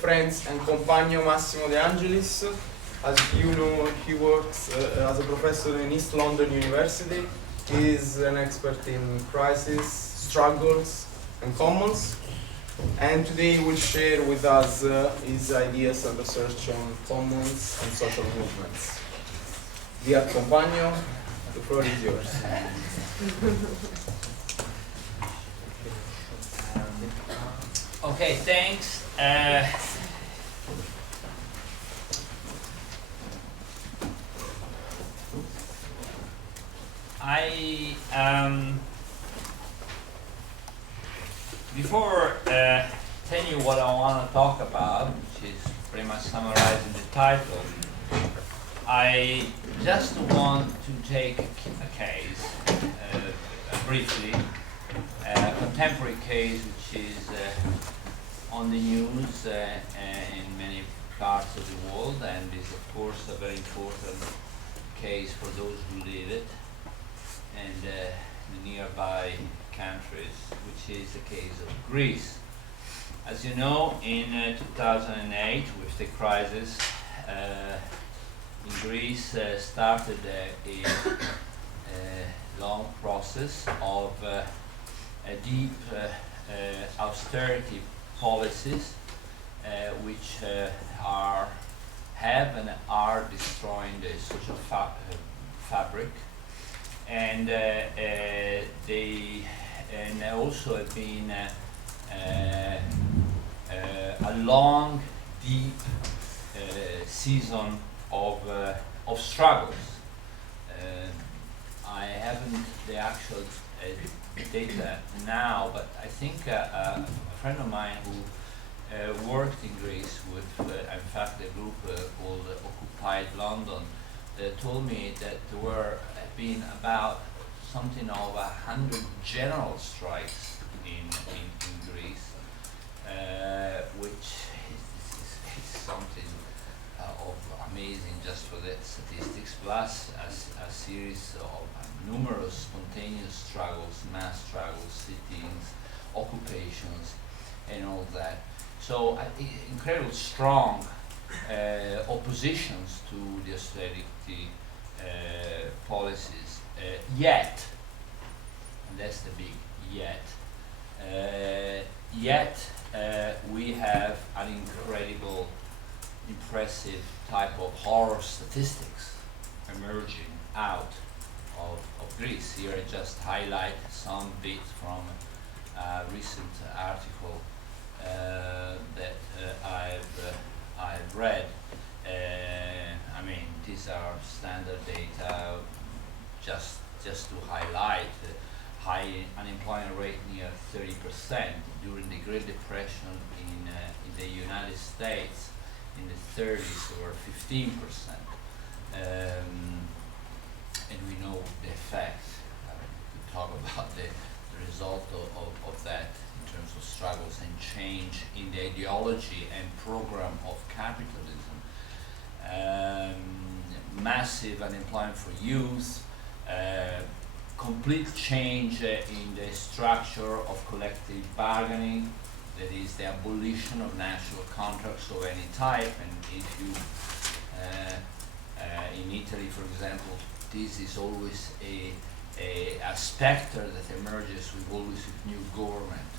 friends and companion Massimo De Angelis. As you know, he works as a professor in East London University. He is an expert in crisis, struggles, and commons. And today he will share with us his ideas and research on commons and social movements. Dear companion, the floor is yours. Okay, thanks. Before telling you what I want to talk about, which is pretty much summarized in the title, I just want to take a case, briefly, a contemporary case which is on the news in many parts of the world, and is of course a very important case for those who live it and the nearby countries, which is the case of Greece. As you know, in 2008, with the crisis in Greece, started a long process of deep austerity policies, which have and are destroying the social fabric, and they also have been a long, deep season of struggles. I haven't the actual data now, but I think a friend of mine who worked in Greece with, in fact, a group called Occupied London, told me that there were been about something of 100 general strikes in Greece, which is something of amazing just for the statistics, plus a series of numerous spontaneous struggles, mass struggles, sit-ins, occupations, and all that. So incredibly strong oppositions to the austerity policies. Yet, and that's the big yet, we have an incredible, impressive type of horror statistics emerging out of Greece. Here I just highlight some bit from a recent article that I've read. I mean, these are standard data, just to highlight high unemployment rate near 30% during the Great Depression in the United States. In the 30s, there were 15%. And we know the effect. We talk about the result of that in terms of struggles and change in the ideology and program of capitalism. Massive unemployment for youth, complete change in the structure of collective bargaining, that is the abolition of national contracts of any type. And if you, in Italy, for example, this is always a specter that emerges with always with new government,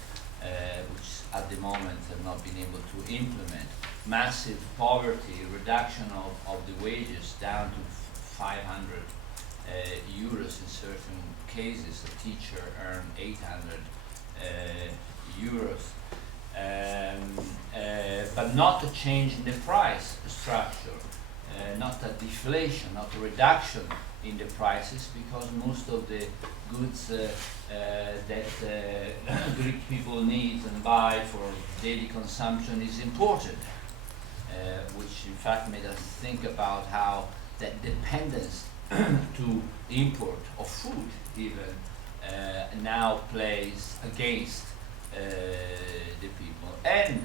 which at the moment have not been able to implement. Massive poverty, reduction of the wages down to 500 euros in certain cases. A teacher earned 800 euros. But not a change in the price structure, not a deflation, not a reduction in the prices, because most of the goods that Greek people need and buy for daily consumption is imported, which in fact made us think about how that dependence to import of food even now plays against the people, and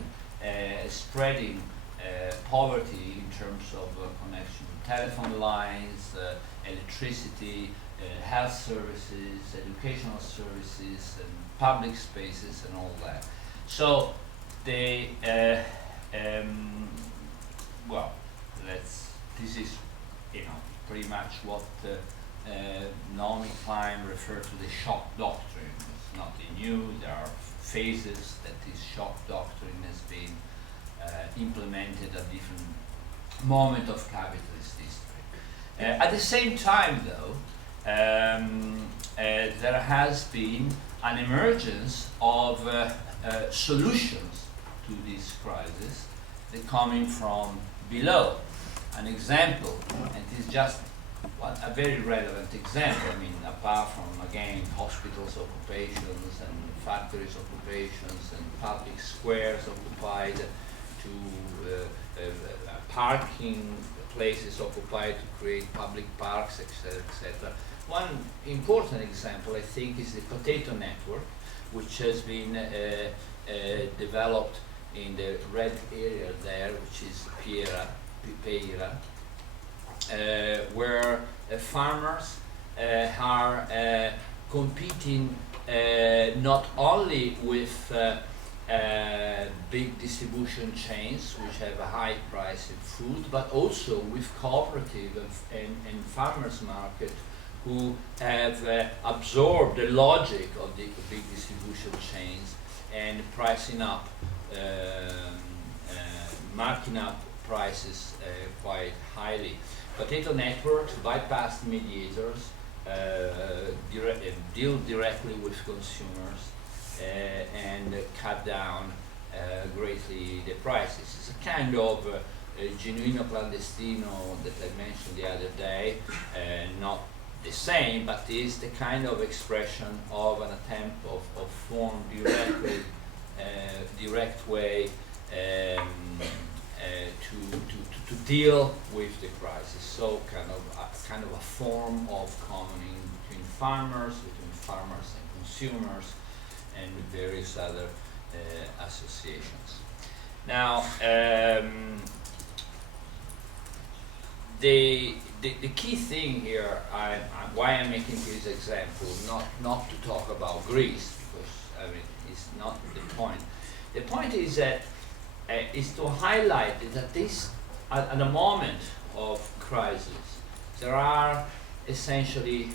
spreading poverty in terms of connection to telephone lines, electricity, health services, educational services, and public spaces, and all that. So the well, this is, pretty much what Naomi Klein referred to the shock doctrine. It's nothing new. There are phases that this shock doctrine has been implemented at different moments of capitalist history. At the same time, though, there has been an emergence of solutions to this crisis that coming from below. An example, and it is just a very relevant example, apart from, again, hospitals occupations and factories occupations and public squares occupied to parking places occupied to create public parks, etc., etc. One important example, I think, is the potato network, which has been developed in the red area there, which is Piera, where farmers are competing not only with big distribution chains which have a high price in food, but also with cooperative and farmers market who have absorbed the logic of the big distribution chains and pricing up, marking up prices quite highly. Potato networks bypass mediators, deal directly with consumers, and cut down greatly the prices. It's a kind of genuino clandestino that I mentioned the other day, not the same, but is the kind of expression of an attempt of form directly, direct way to deal with the crisis. So kind of a form of commoning between farmers and consumers, and with various other associations. Now, the key thing here, why I'm making this example, not to talk about Greece, because it's not the point. The point is that is to highlight that this, at a moment of crisis, there are essentially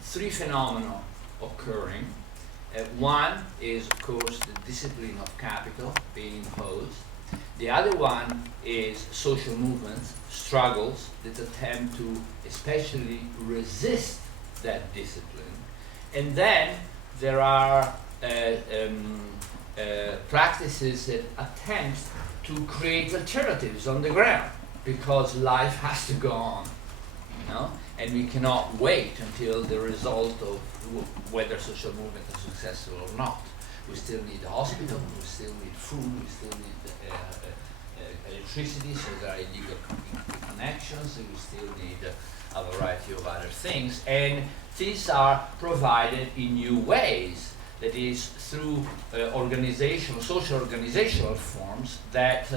three phenomena occurring. One is, of course, the discipline of capital being imposed. The other one is social movements, struggles that attempt to especially resist that discipline. And then there are practices that attempt to create alternatives on the ground, because life has to go on, and we cannot wait until the result of whether social movement is successful or not. We still need a hospital, we still need food, we still need electricity, so there are illegal connections, and we still need a variety of other things, and these are provided in new ways. That is through social organizational forms that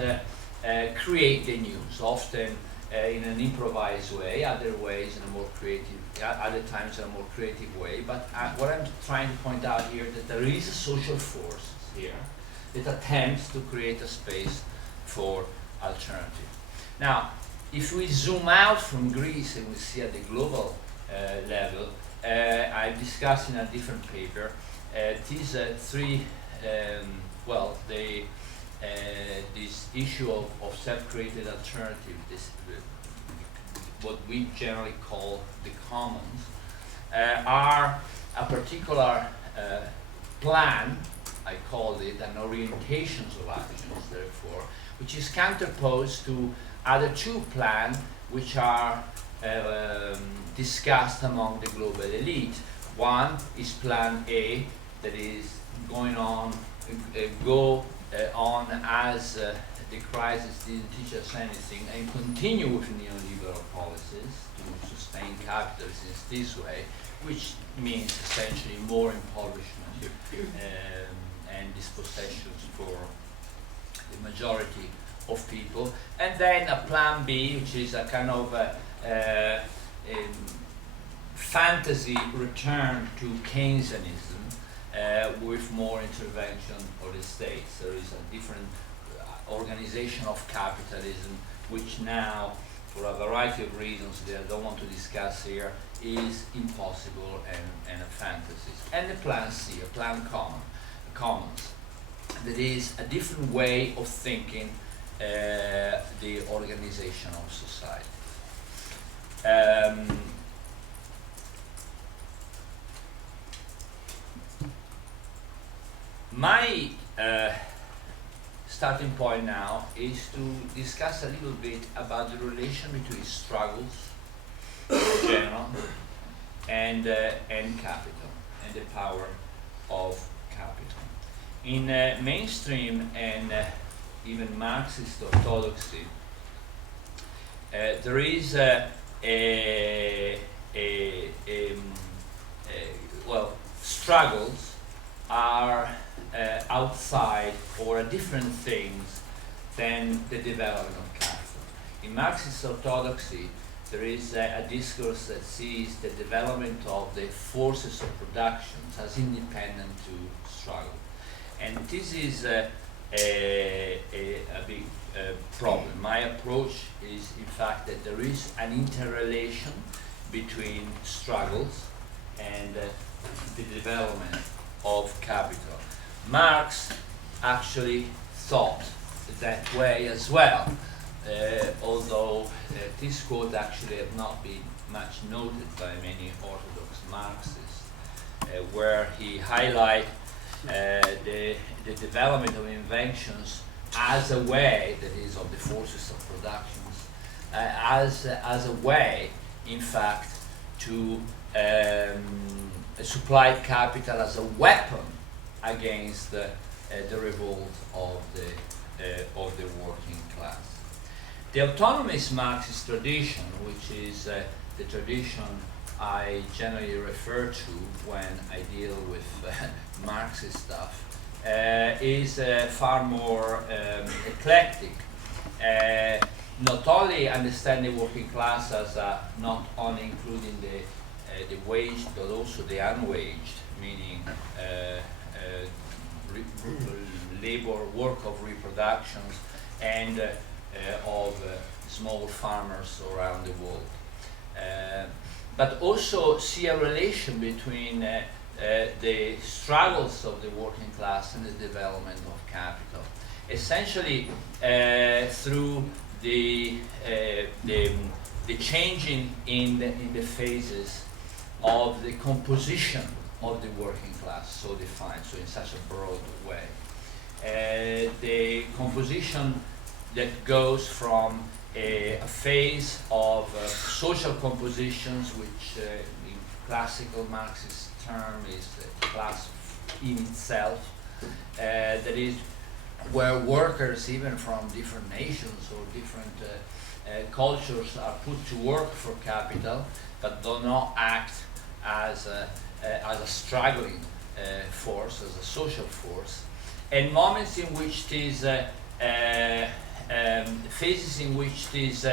create the news, often in an improvised way, other ways in a more creative, other times in a more creative way. But what I'm trying to point out here is that there is a social force here that attempts to create a space for alternative. Now, if we zoom out from Greece and we see at the global level, I discussed in a different paper these three, this issue of self-created alternative, what we generally call the commons, are a particular plan, I called it, an orientations of actions, therefore, which is counterposed to other two plans which are discussed among the global elite. One is Plan A, that is going on, on as the crisis didn't teach us anything, and continue with neoliberal policies to sustain capitalism this way, which means essentially more impoverishment and dispossessions for the majority of people. And then a Plan B, which is a kind of fantasy return to Keynesianism with more intervention of the states. There is a different, organization of capitalism, which now, for a variety of reasons that I don't want to discuss here, is impossible and a fantasy. And the plan C, a plan commons, that is a different way of thinking the organization of society. My starting point now is to discuss a little bit about the relation between struggles in general and capital, and the power of capital. In mainstream and even Marxist orthodoxy, there is struggles are outside or are different things than the development of capital. In Marxist orthodoxy, there is a discourse that sees the development of the forces of production as independent to struggle. And this is a big problem. My approach is, in fact, that there is an interrelation between struggles and the development of capital. Marx actually thought that way as well, although this quote actually has not been much noted by many orthodox Marxists, where he highlights the development of inventions as a way, that is, of the forces of productions, as a way, in fact, to supply capital as a weapon against the revolt of the working class. The autonomous Marxist tradition, which is the tradition I generally refer to when I deal with Marxist stuff, is far more eclectic. Not only understand the working class as not only including the waged but also the unwaged, meaning labor, work of reproductions, and of small farmers around the world. But also see a relation between the struggles of the working class and the development of capital. Essentially, through the changing in the phases of the composition of the working class, so defined, so in such a broad way. The composition that goes from a phase of social compositions, which in classical Marxist term is class in itself, that is where workers, even from different nations or different cultures, are put to work for capital, but do not act as a struggling force, as a social force, and moments in which these phases in which this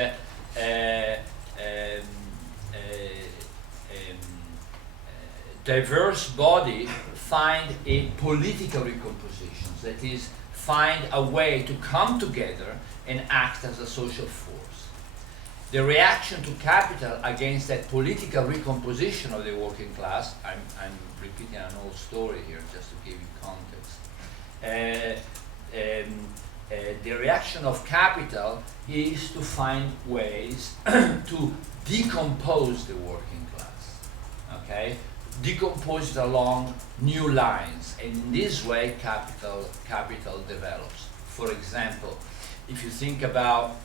diverse body find a political recomposition, that is, find a way to come together and act as a social force. The reaction to capital against that political recomposition of the working class, I'm repeating an old story here just to give you context. The reaction of capital is to find ways to decompose the working class, okay? Decompose it along new lines, and in this way capital develops. For example, if you think about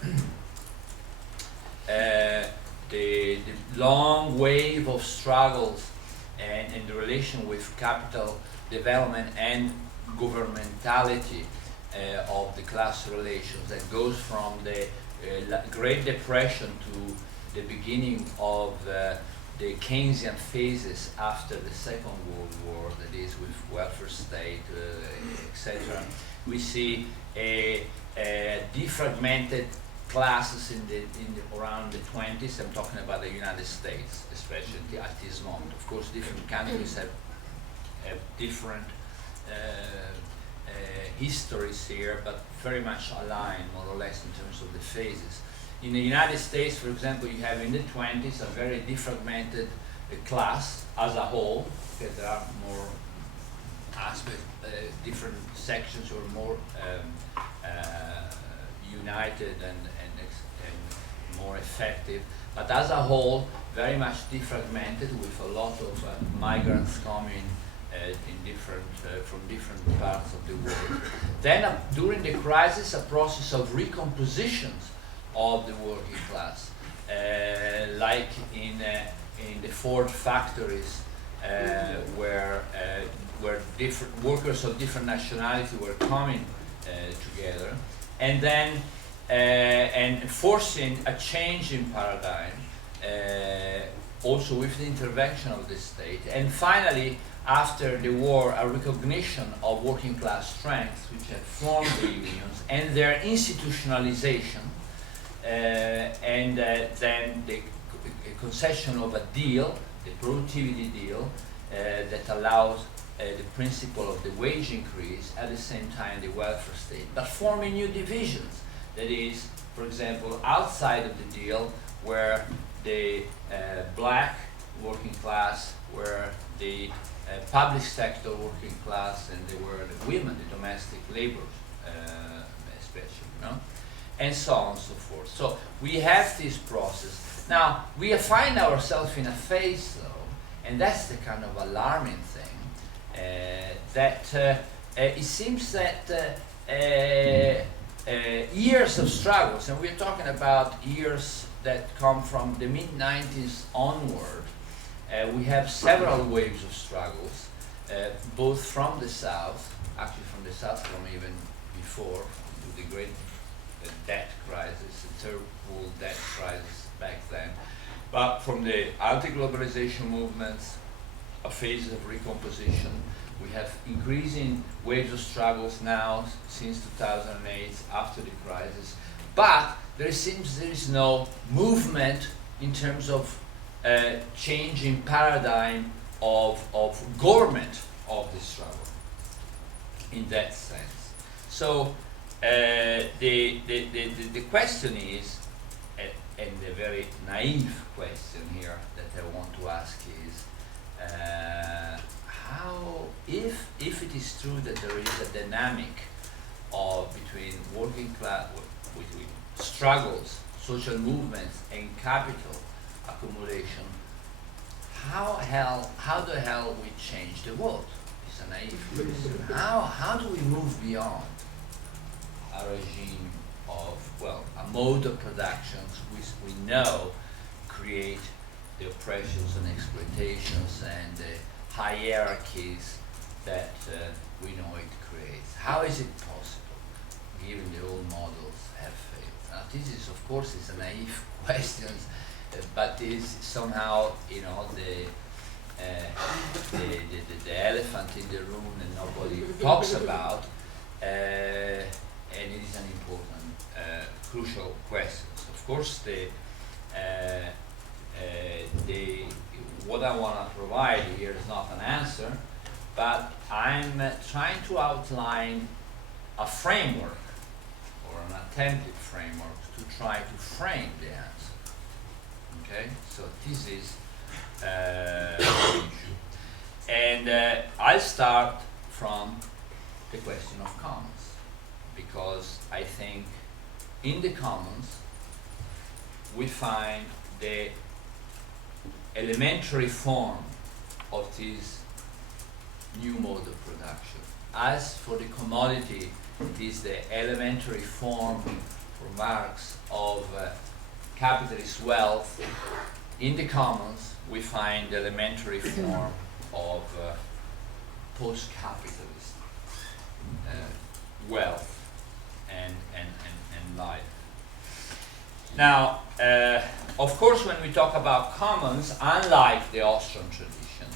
the long wave of struggles and in the relation with capital development and governmentality of the class relations that goes from the Great Depression to the beginning of the Keynesian phases after the Second World War, that is with welfare state, etc. We see defragmented classes in the around the 20s. I'm talking about the United States, especially at this moment. Of course, different countries have different histories here, but very much aligned, more or less, in terms of the phases. In the United States, for example, you have in the 20s a very defragmented class as a whole, because there are more aspects, different sections were more united and more effective, but as a whole, very much defragmented with a lot of migrants coming from different parts of the world. Then during the crisis, a process of recompositions of the working class, like in the Ford factories, where different workers of different nationality were coming together, and then and forcing a change in paradigm, also with the intervention of the state, and finally, after the war, a recognition of working class strengths which had formed the unions and their institutionalization, and then the concession of a deal, the productivity deal, that allows the principle of the wage increase, at the same time the welfare state, but forming new divisions. That is, for example, outside of the deal, where the black working class were the public sector working class, and they were the women, the domestic labor, especially, you know, and so on and so forth. So we have this process. Now, we find ourselves in a phase, though, and that's the kind of alarming thing, that it seems that years of struggles, and we're talking about years that come from the mid-90s onward, we have several waves of struggles, both from the South, actually from the South from even before, with the great debt crisis, the third world debt crisis back then, but from the anti-globalization movements, a phase of recomposition. We have increasing waves of struggles now since 2008, after the crisis, but there seems there is no movement in terms of change in paradigm of government of the struggle, in that sense. So the question is, and the very naive question here that I want to ask is, how, if it is true that there is a dynamic between working class, between struggles, social movements, and capital accumulation, how the hell we change the world? It's a naive question. How do we move beyond a regime of, well, a mode of productions which we know create the oppressions and exploitations and the hierarchies that we know it creates? How is it possible, given the old models have failed? Now, this is, of course, is a naive question, but is somehow, you know, the elephant in the room that nobody talks about, and it is an important, crucial question. Of course, what I want to provide here is not an answer, but I'm trying to outline a framework, or an attempted framework, to try to frame the answer. Okay, so this is the issue. And I'll start from the question of commons, because I think in the commons we find the elementary form of this new mode of production. As for the commodity, it is the elementary form, for Marx, of capitalist wealth. In the commons, we find the elementary form of post-capitalist wealth and life. Now, of course, when we talk about commons, unlike the Austrian tradition,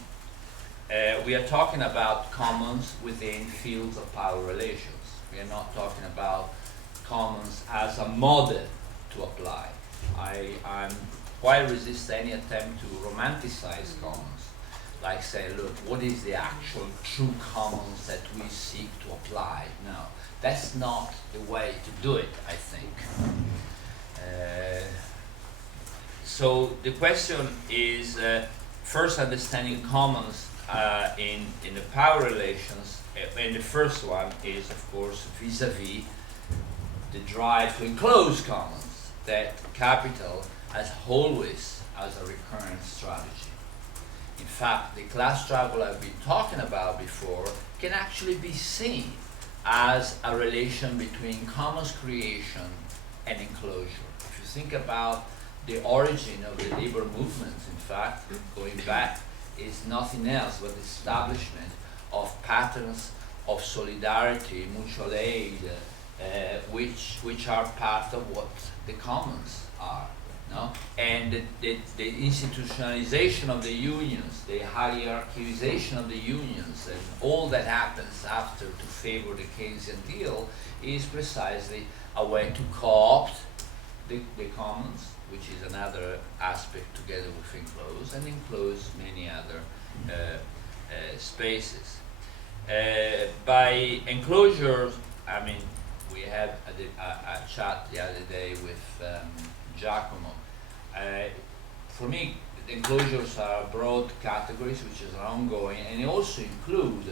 we are talking about commons within fields of power relations. We are not talking about commons as a model to apply. I'm quite resist any attempt to romanticize commons. like say, look, what is the actual true commons that we seek to apply? No, that's not the way to do it, I think. So the question is first understanding commons in the power relations, and the first one is of course vis-a-vis the drive to enclose commons that capital has always as a recurrent strategy. In fact, the class struggle I've been talking about before can actually be seen as a relation between commons creation and enclosure. If you think about the origin of the labor movements, in fact, going back, is nothing else but the establishment of patterns of solidarity, mutual aid, which are part of what the commons are. No? And the institutionalization of the unions, the hierarchization of the unions, and all that happens after to favor the Keynesian deal is precisely a way to co-opt the commons, which is another aspect together with enclose, and enclose many other spaces. By enclosures, I mean, we had a chat the other day with Giacomo. For me, enclosures are broad categories which are ongoing, and they also include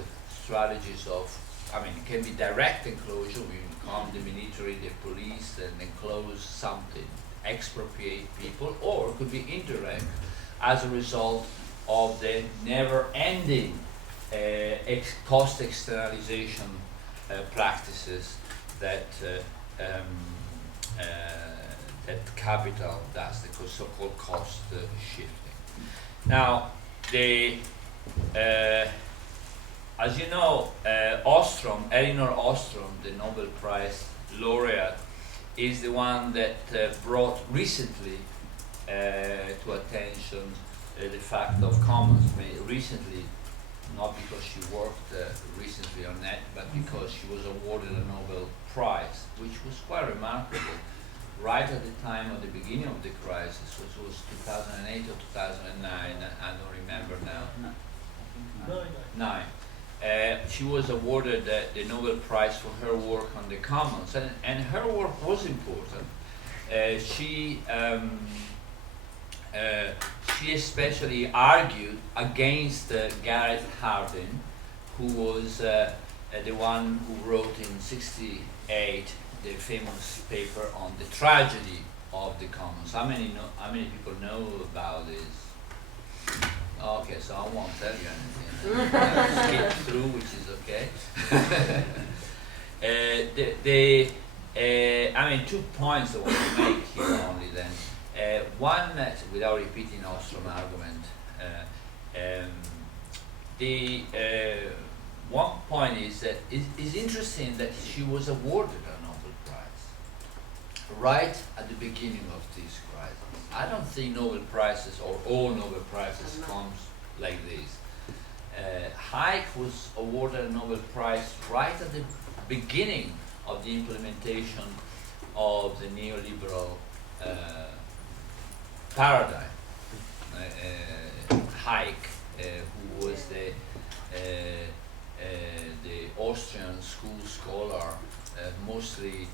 strategies of, I mean, it can be direct enclosure, we become the military, the police, and enclose something, expropriate people, or it could be indirect as a result of the never-ending cost externalization practices that that capital does, the so-called cost shifting. Now, as you know, Elinor Ostrom, the Nobel Prize laureate, is the one that brought recently to attention the fact of commons. Recently, not because she worked recently on that, but because she was awarded a Nobel Prize, which was quite remarkable. Right at the time of the beginning of the crisis, which was 2008 or 2009, I don't remember now. Nine. She was awarded the Nobel Prize for her work on the commons, and her work was important. She especially argued against Gareth Hardin, who was the one who wrote in '68 the famous paper on the tragedy of the commons. How many people know about this? Okay, so I won't tell you anything. Skip through, which is okay. I mean, 2 points I want to make here only then. One, without repeating Ostrom's argument, one point is that it's interesting that she was awarded a Nobel Prize right at the beginning of this crisis. I don't think Nobel Prizes or all Nobel Prizes comes like this. Hayek was awarded a Nobel Prize right at the beginning of the implementation of the neoliberal paradigm. Hayek, who was the Austrian school scholar, mostly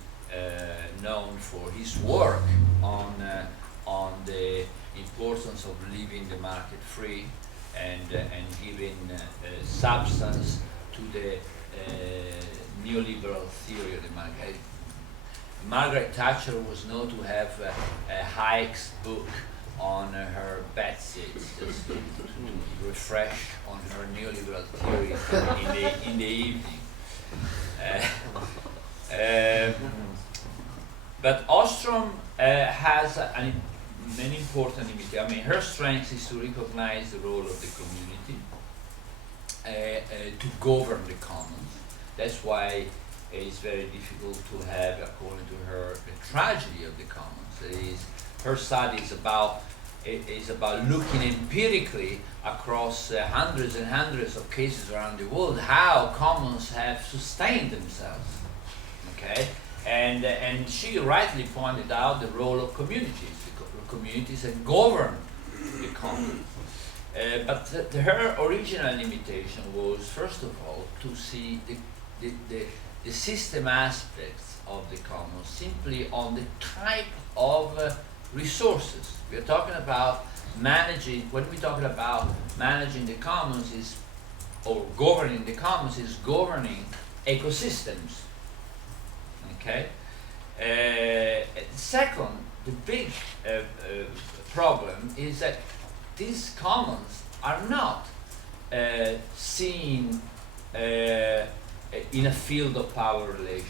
known for his work on the importance of leaving the market free and giving substance to the neoliberal theory of the market. Margaret Thatcher was known to have Hayek's book on her bedside, just to refresh on her neoliberal theory in the evening. But Ostrom has many important limitations. I mean, her strength is to recognize the role of the community, to govern the commons. That's why it's very difficult to have, according to her, the tragedy of the commons. Her study is about looking empirically across hundreds and hundreds of cases around the world how commons have sustained themselves. Okay, and she rightly pointed out the role of communities. The communities that govern the commons. But her original limitation was, first of all, to see the system aspects of the commons simply on the type of resources. We are talking about managing, when we talk about managing the commons is, or governing the commons, is governing ecosystems. Okay? Second, the big problem is that these commons are not seen in a field of power relations.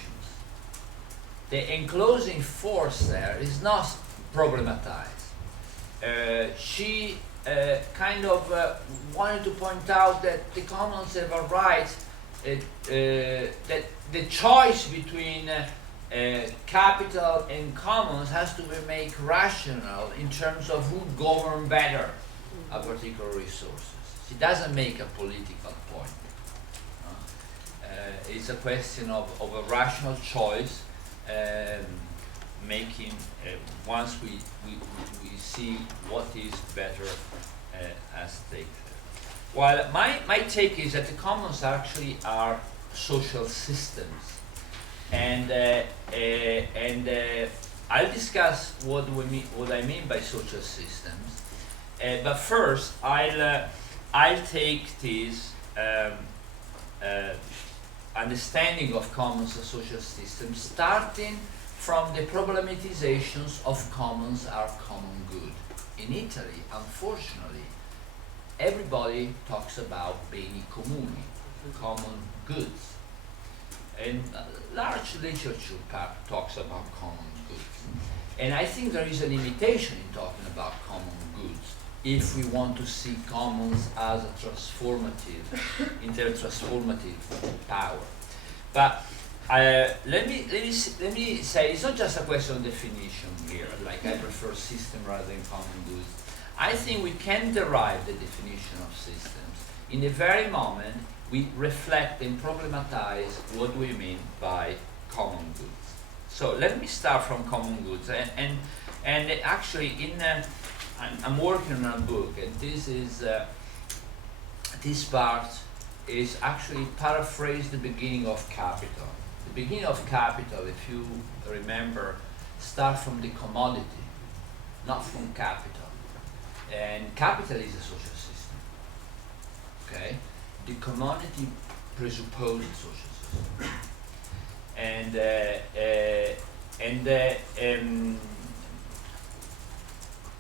The enclosing force there is not problematized. She kind of wanted to point out that the commons have a right, that the choice between capital and commons has to be made rational in terms of who govern better a particular resources. She doesn't make a political point. It's a question of a rational choice, making once we see what is better as take. While my take is that the commons actually are social systems, and I'll discuss what I mean by social systems. But first, I'll take this understanding of commons as social systems, starting from the problematizations of commons are common good. In Italy, unfortunately, everybody talks about beni comuni, common goods. And large literature talks about common goods. And I think there is a limitation in talking about common goods if we want to see commons as a transformative, inter-transformative power. But let me say, it's not just a question of definition here, like I prefer system rather than common goods. I think we can derive the definition of systems in the very moment we reflect and problematize what we mean by common goods. So let me start from common goods, and actually I'm working on a book, and this part is actually paraphrased the beginning of Capital. The beginning of Capital, if you remember, start from the commodity, not from capital. And capital is a social system. Okay? The commodity presupposes social system.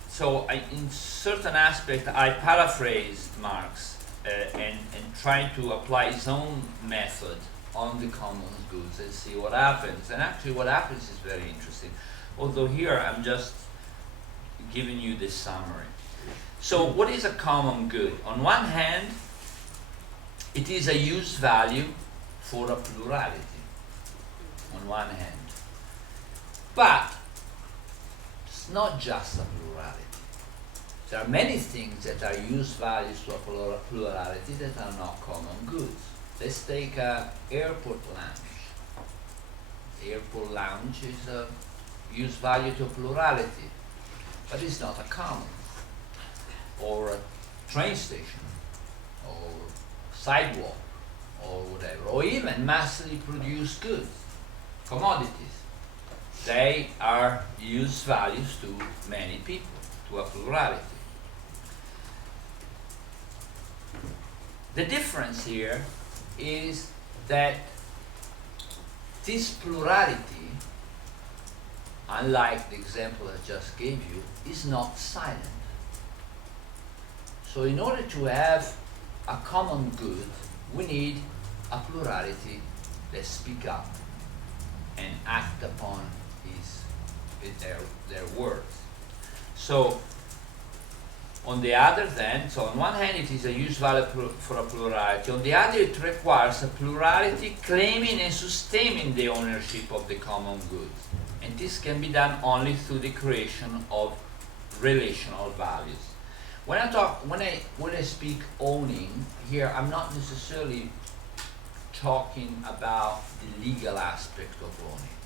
So in certain aspect, I paraphrased Marx and try to apply his own method on the common goods and see what happens. And actually what happens is very interesting. Although here I'm just giving you this summary. So what is a common good? On one hand, it is a use value for a plurality, on one hand. But it's not just a plurality. There are many things that are use values to a plurality that are not common goods. Let's take an airport lounge. The airport lounge is a use value to a plurality, but it's not a common. Or a train station, or sidewalk, or whatever, or even massively produced goods, commodities. They are use values to many people, to a plurality. The difference here is that this plurality, unlike the example I just gave you, is not silent. So in order to have a common good, we need a plurality that speak up and act upon their words. So on the other then, so on one hand it is a use value for a plurality, on the other it requires a plurality claiming and sustaining the ownership of the common goods. And this can be done only through the creation of relational values. When I speak owning here, I'm not necessarily talking about the legal aspect of owning.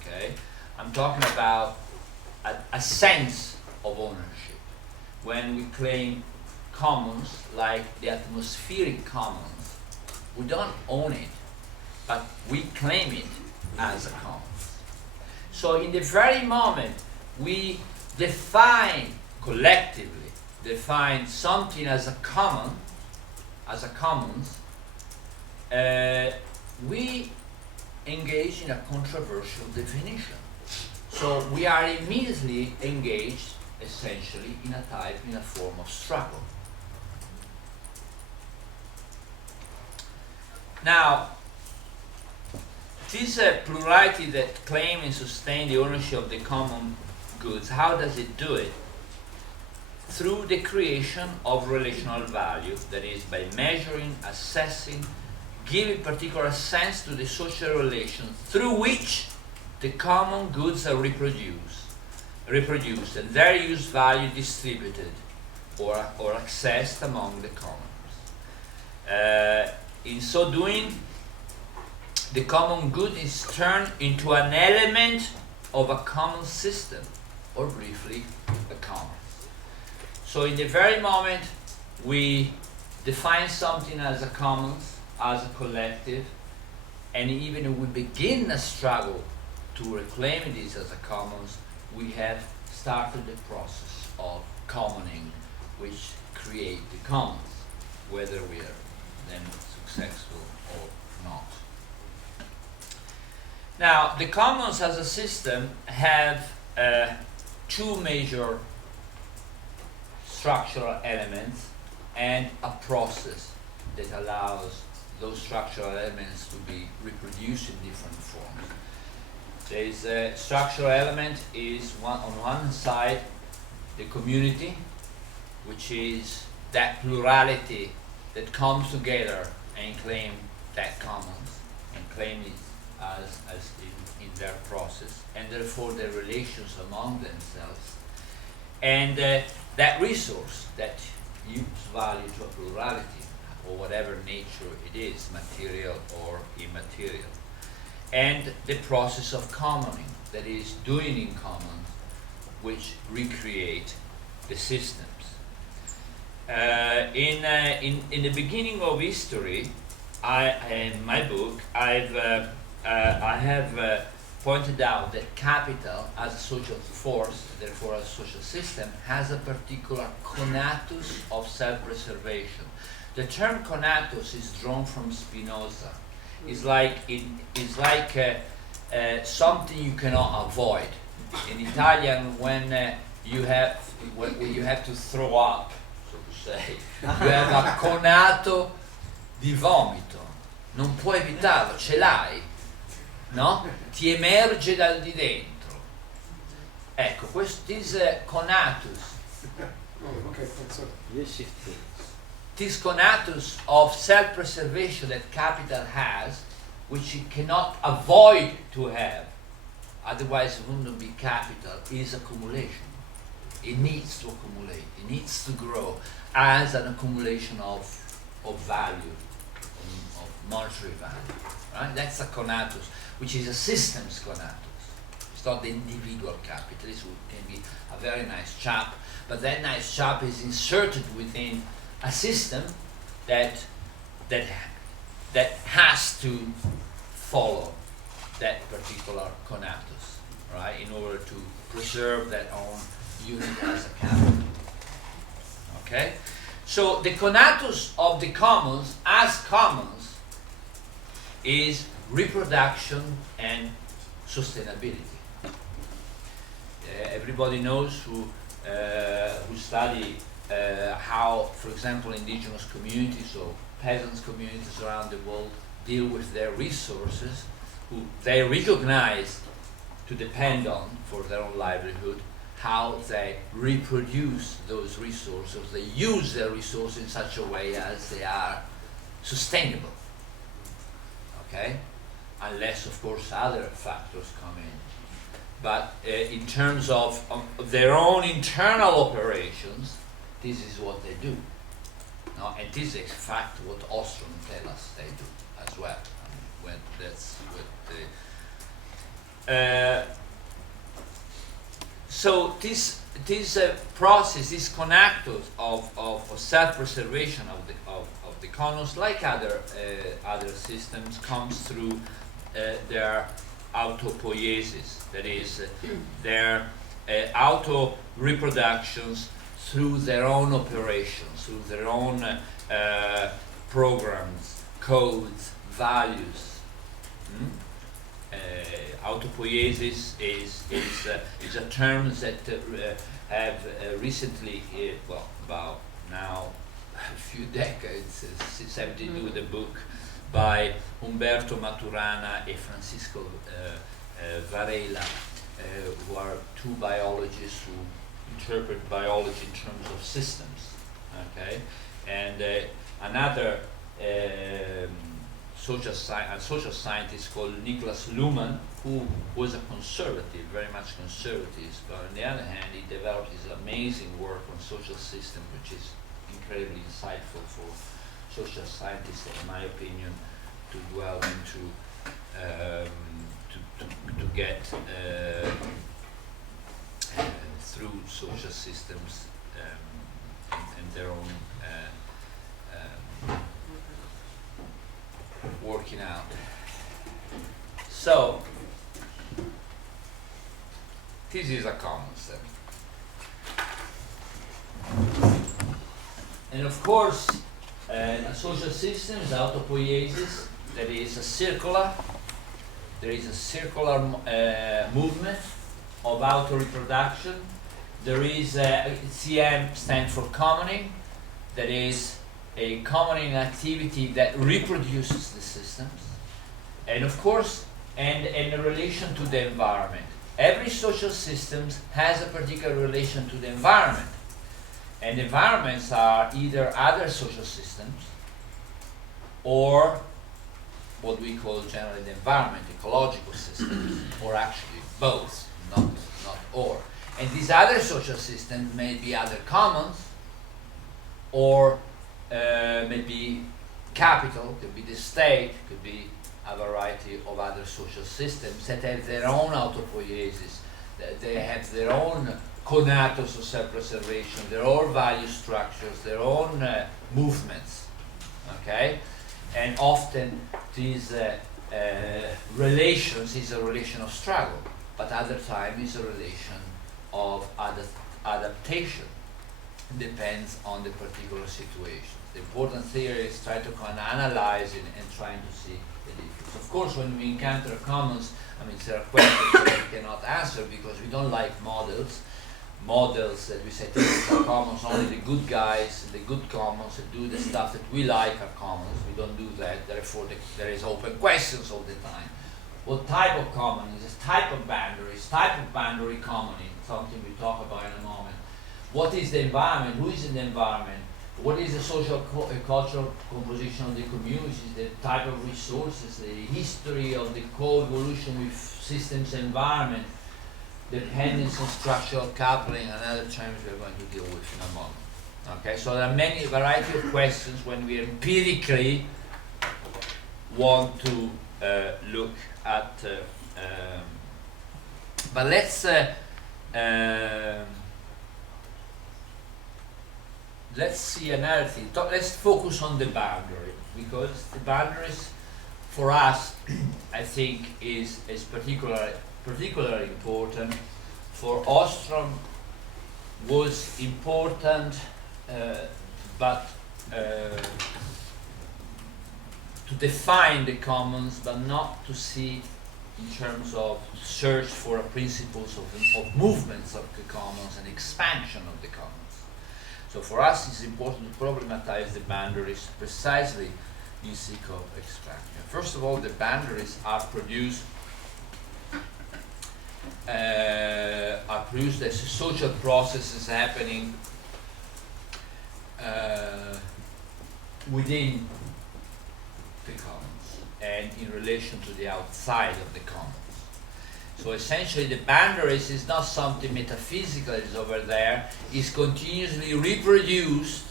Okay, I'm talking about a sense of ownership. When we claim commons, like the atmospheric commons, we don't own it, but we claim it as a commons. So in the very moment we collectively define something as a common, as a commons, we engage in a controversial definition. So we are immediately engaged, essentially, in a form of struggle. Now, this plurality that claim and sustain the ownership of the common goods, how does it do it? Through the creation of relational value, that is, by measuring, assessing, giving particular sense to the social relations through which the common goods are reproduced and their use value distributed or accessed among the commons. In so doing, the common good is turned into an element of a common system, or briefly, a commons. So in the very moment we define something as a commons, as a collective, and even if we begin a struggle to reclaim this as a commons, we have started the process of commoning, which create the commons, whether we are then successful or not. Now, the commons as a system have two major structural elements and a process that allows those structural elements to be reproduced in different forms. There is a structural element is on one side the community, which is that plurality that comes together and claim that commons and claim it as in their process, and therefore their relations among themselves, and that resource that gives value to a plurality, or whatever nature it is, material or immaterial, and the process of commoning, that is, doing in common, which recreate the systems. In the beginning of history, in my book, I have pointed out that capital, as a social force, therefore as a social system, has a particular conatus of self-preservation. The term conatus is drawn from Spinoza. It's like something you cannot avoid. In Italian, when you have to throw up, so to say, you have a conato di vomito. Non puoi evitarlo, ce l'hai, no? Ti emerge dal di dentro. Ecco, this conatus. This conatus of self-preservation that capital has, which it cannot avoid to have, otherwise it wouldn't be capital, is accumulation. It needs to accumulate, it needs to grow as an accumulation of value, of monetary value. Right? That's a conatus, which is a system's conatus. It's not the individual capitalist, who can be a very nice chap, but that nice chap is inserted within a system that has to follow that particular conatus, right, in order to preserve that own unit as a capital. Okay? So the conatus of the commons as commons is reproduction and sustainability. Everybody knows who study how, for example, indigenous communities or peasants communities around the world deal with their resources, who they recognize to depend on for their own livelihood, how they reproduce those resources, they use their resources in such a way as they are sustainable, okay? Unless, of course, other factors come in. But in terms of their own internal operations, this is what they do. No? And this is in fact what Ostrom tell us they do as well. I mean, that's what so this process, this connectors of self-preservation of the commons, like other systems, comes through their autopoiesis, that is, their auto-reproductions through their own operations, through their own programs, codes, values. Autopoiesis is a term that have recently, well, about now a few decades, since I did do the book by Umberto Maturana and Francisco Varela, who are two biologists who interpret biology in terms of systems. Okay, and another social scientist called Niklas Luhmann, who was a conservative, very much conservative, but on the other hand, he developed his amazing work on social system, which is incredibly insightful for social scientists, in my opinion, to dwell into, to get through social systems and their own working out. So, this is a common sense. And of course, a social system is autopoiesis, that is a circular, there is a circular movement of auto-reproduction. There is CM stands for commoning, that is a commoning activity that reproduces the systems, and of course, and a relation to the environment. Every social system has a particular relation to the environment, and environments are either other social systems or what we call generally the environment, ecological systems, or actually both, not or. And these other social systems may be other commons, or maybe capital, could be the state, could be a variety of other social systems that have their own autopoiesis, they have their own conatos of self-preservation, their own value structures, their own movements, okay? And often these relations is a relation of struggle, but other time is a relation of adaptation. It depends on the particular situation. The important theory is try to kind of analyze it and trying to see the difference. Of course, when we encounter commons, I mean, there are questions that we cannot answer because we don't like models. Models that we say typical commons, only the good guys, the good commons that do the stuff that we like are commons. We don't do that, therefore there is open questions all the time. What type of common is type of boundaries, type of boundary commoning, something we talk about in a moment. What is the environment? Who is in the environment? What is the social cultural composition of the communities, the type of resources, the history of the co-evolution with systems environment, dependence on structural coupling, and other terms we're going to deal with in a moment. Okay, so there are many variety of questions when we empirically want to look at, but let's see another thing. Let's focus on the boundary, because the boundaries for us, I think, is particularly important. For Ostrom was important, but to define the commons, but not to see in terms of search for principles of movements of the commons and expansion of the commons. So for us, it's important to problematize the boundaries precisely in seek of expansion. First of all, the boundaries are produced as social processes happening within the commons and in relation to the outside of the commons. So essentially the boundaries is not something metaphysical that is over there, it's continuously reproduced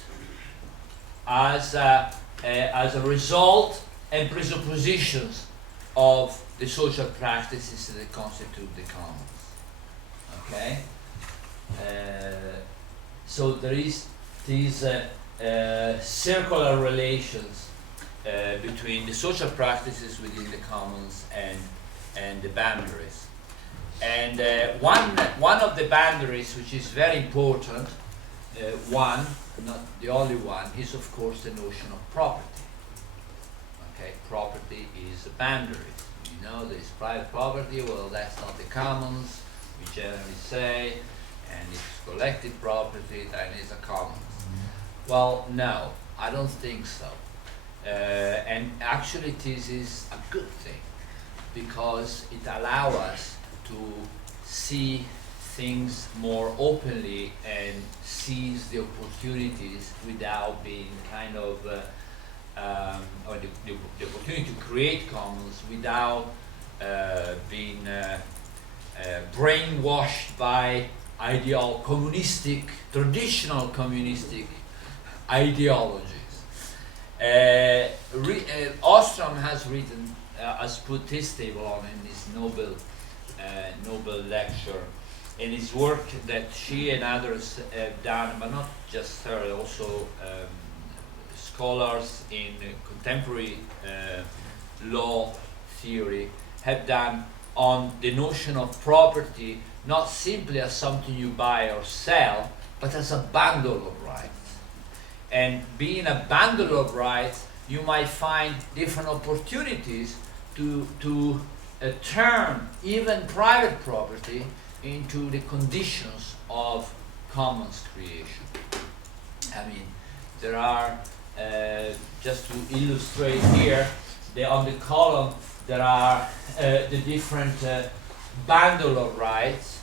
as a result and presuppositions of the social practices that constitute the commons. Okay? so there is these circular relations between the social practices within the commons and the boundaries. And one of the boundaries which is very important, one, not the only one, is of course the notion of property. Okay, property is a boundary. You know, there's private property, well, that's not the commons, we generally say, and if it's collective property, then it's a commons. Well, no, I don't think so. And actually this is a good thing, because it allows us to see things more openly and seize the opportunities without being kind of, or the opportunity to create commons without being brainwashed by traditional communistic ideologies. Ostrom has written, has put this table on in his Nobel lecture, in his work that she and others have done, but not just her, also scholars in contemporary law theory have done on the notion of property, not simply as something you buy or sell, but as a bundle of rights. And being a bundle of rights, you might find different opportunities to turn even private property into the conditions of commons creation. I mean, there are, just to illustrate here, on the column there are the different bundle of rights,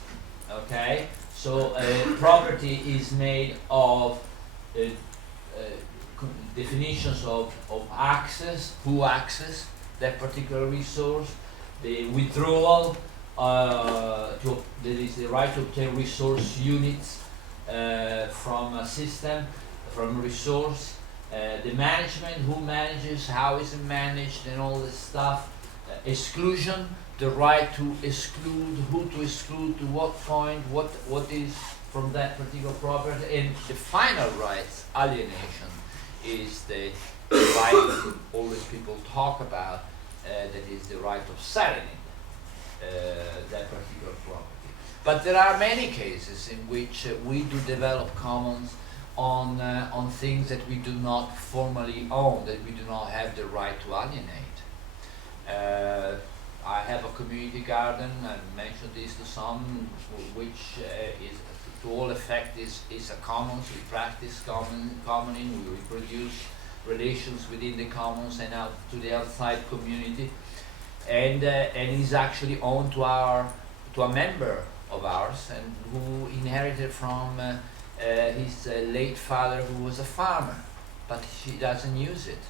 okay? So property is made of definitions of access, who access that particular resource, the withdrawal, there is the right to obtain resource units from a system, from a resource, the management, who manages, how is it managed, and all this stuff, exclusion, the right to exclude, who to exclude, to what point, what is from that particular property, and the final rights, alienation, is the right always people talk about, that is the right of selling that particular property. But there are many cases in which we do develop commons on things that we do not formally own, that we do not have the right to alienate. I have a community garden, I mentioned this to some, which is to all effect is a commons. We practice commoning, we reproduce relations within the commons and out to the outside community, and is actually owned to a member of ours, and who inherited from his late father, who was a farmer, but she doesn't use it,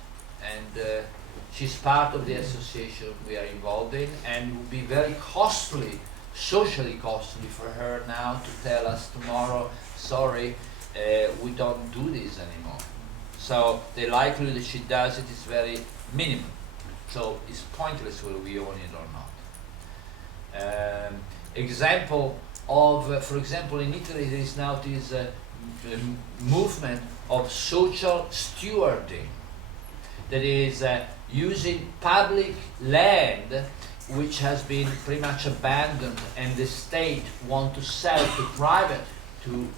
and she's part of the association we are involved in, and it would be very costly, socially costly for her now to tell us tomorrow, sorry, we don't do this anymore. So the likelihood that she does it is very minimum. So it's pointless whether we own it or not. Example of, for example, in Italy there is now this movement of social stewarding, that is using public land which has been pretty much abandoned, and the state want to sell to private, to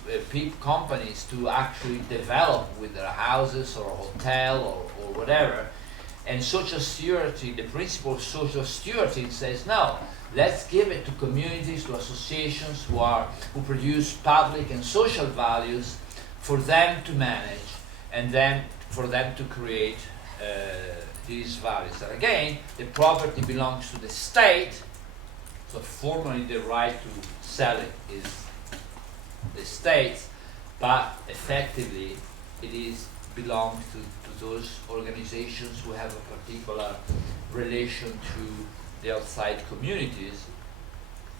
companies to actually develop with their houses or a hotel or whatever. And social stewardship, the principle of social stewardship says, no, let's give it to communities, to associations who produce public and social values for them to manage, and then for them to create these values. And again, the property belongs to the state, so formally the right to sell it is the state's, but effectively it belongs to those organizations who have a particular relation to the outside communities,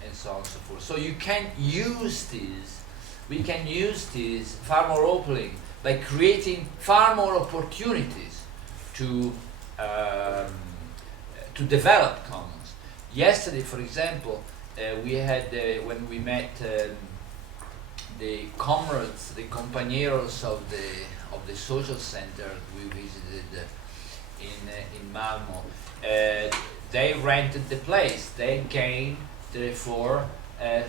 and so on and so forth. So you can use this, we can use this far more openly by creating far more opportunities to develop commons. Yesterday, for example, we had, when we met the comrades, the compañeros of the social center we visited in Malmo, they rented the place. They gained, therefore,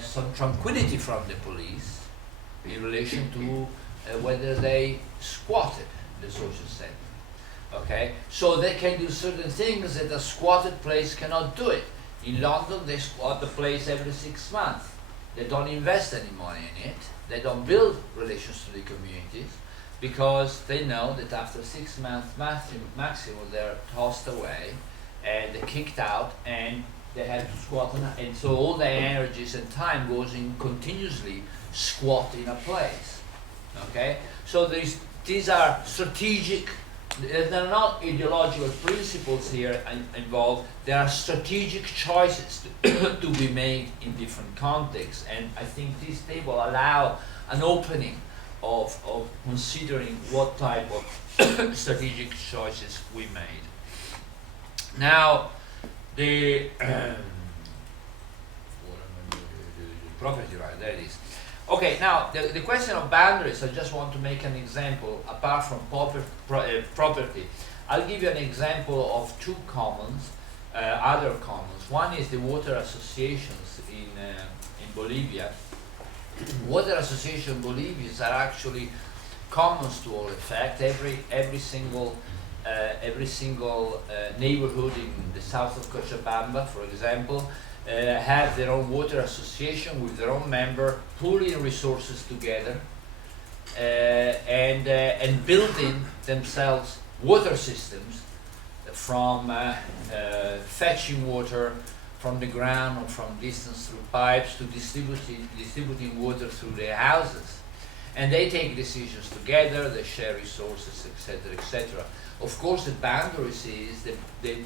some tranquility from the police in relation to whether they squatted the social center. Okay, so they can do certain things that a squatted place cannot do it. In London, they squat the place every 6 months. They don't invest any money in it. They don't build relations to the communities because they know that after 6 months maximum they're tossed away and they're kicked out and they have to squat and so all their energies and time goes in continuously squat in a place. Okay, so these are strategic. There are not ideological principles here involved. There are strategic choices to be made in different contexts, and I think this table allow an opening of considering what type of strategic choices we made. Now, the property right, there it is. Okay, now the question of boundaries, I just want to make an example apart from property. I'll give you an example of two commons, other commons. One is the water associations in Bolivia. Water association Bolivians are actually commons to all effect. Every single neighborhood in the south of Cochabamba, for example, have their own water association with their own member, pooling resources together and building themselves water systems from fetching water from the ground or from distance through pipes to distributing water through their houses. And they take decisions together, they share resources, etc., etc. Of course, the boundaries is that they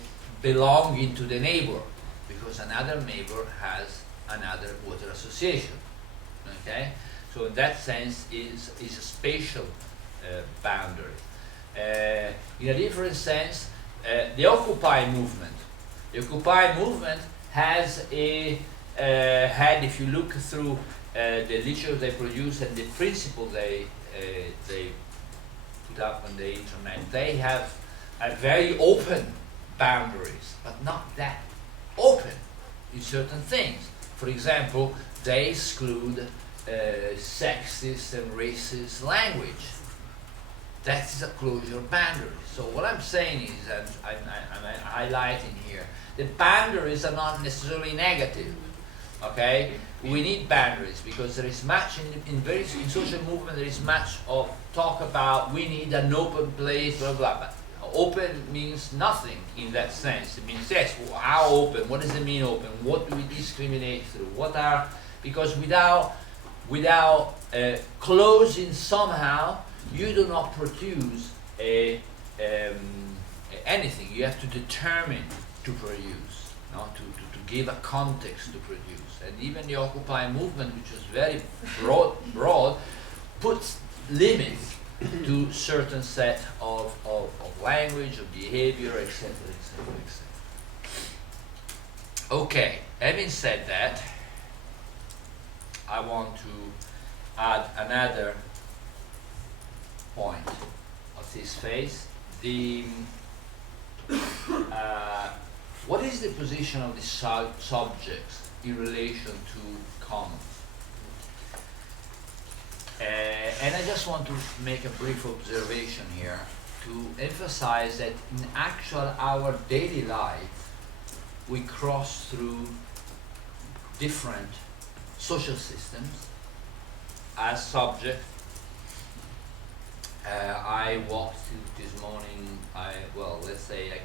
belong into the neighbor, because another neighbor has another water association. Okay, so in that sense, is a spatial boundary. In a different sense, the Occupy movement. The Occupy movement has had, if you look through the literature they produce and the principle they put up on the internet, they have a very open boundaries, but not that open in certain things. For example, they exclude sexist and racist language. That is a closure boundary. So what I'm saying is, and I'm highlighting here, the boundaries are not necessarily negative. Okay, we need boundaries because there is much in social movement. There is much of talk about we need an open place, blah blah. But open means nothing in that sense. It means yes, how open? What does it mean open? What do we discriminate through? What are, because without closing somehow, you do not produce anything. You have to determine to produce, to give a context to produce. And even the Occupy movement, which was very broad, puts limits to certain set of language, of behavior, etc., etc., etc. Okay, having said that, I want to add another point of this phase. What is the position of the subjects in relation to commons? And I just want to make a brief observation here to emphasize that in actual our daily life we cross through different social systems as subjects. I walked this morning. I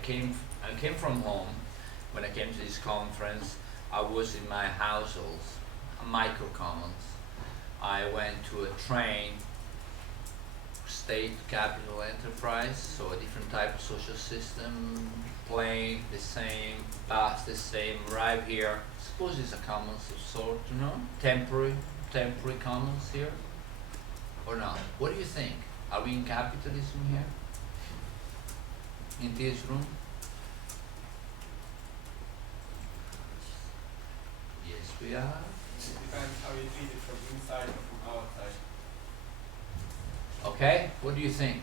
came from home. When I came to this conference, I was in my household, micro-commons. I went to a train, state capital enterprise, so a different type of social system, plane, the same, bus, the same, arrive here. Suppose it's a commons of sort, temporary commons here, or not? What do you think? Are we in capitalism here? In this room? Yes, we are. It depends how you treat it from inside or from outside. Okay, what do you think?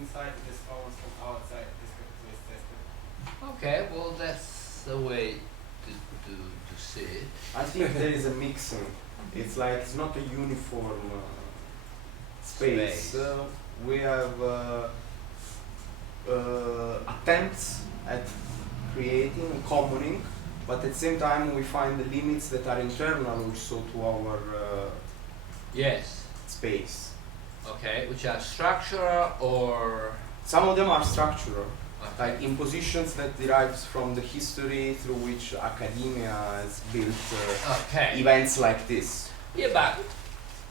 Inside this follows from outside this capitalist system. Okay, well that's the way to see it. I think there is a mixing. It's like it's not a uniform space. We have attempts at creating, commoning, but at the same time we find the limits that are internal also to our Yes. space. Okay, which are structural or Some of them are structural, like impositions that derives from the history through which academia has built okay. events like this. Yeah, but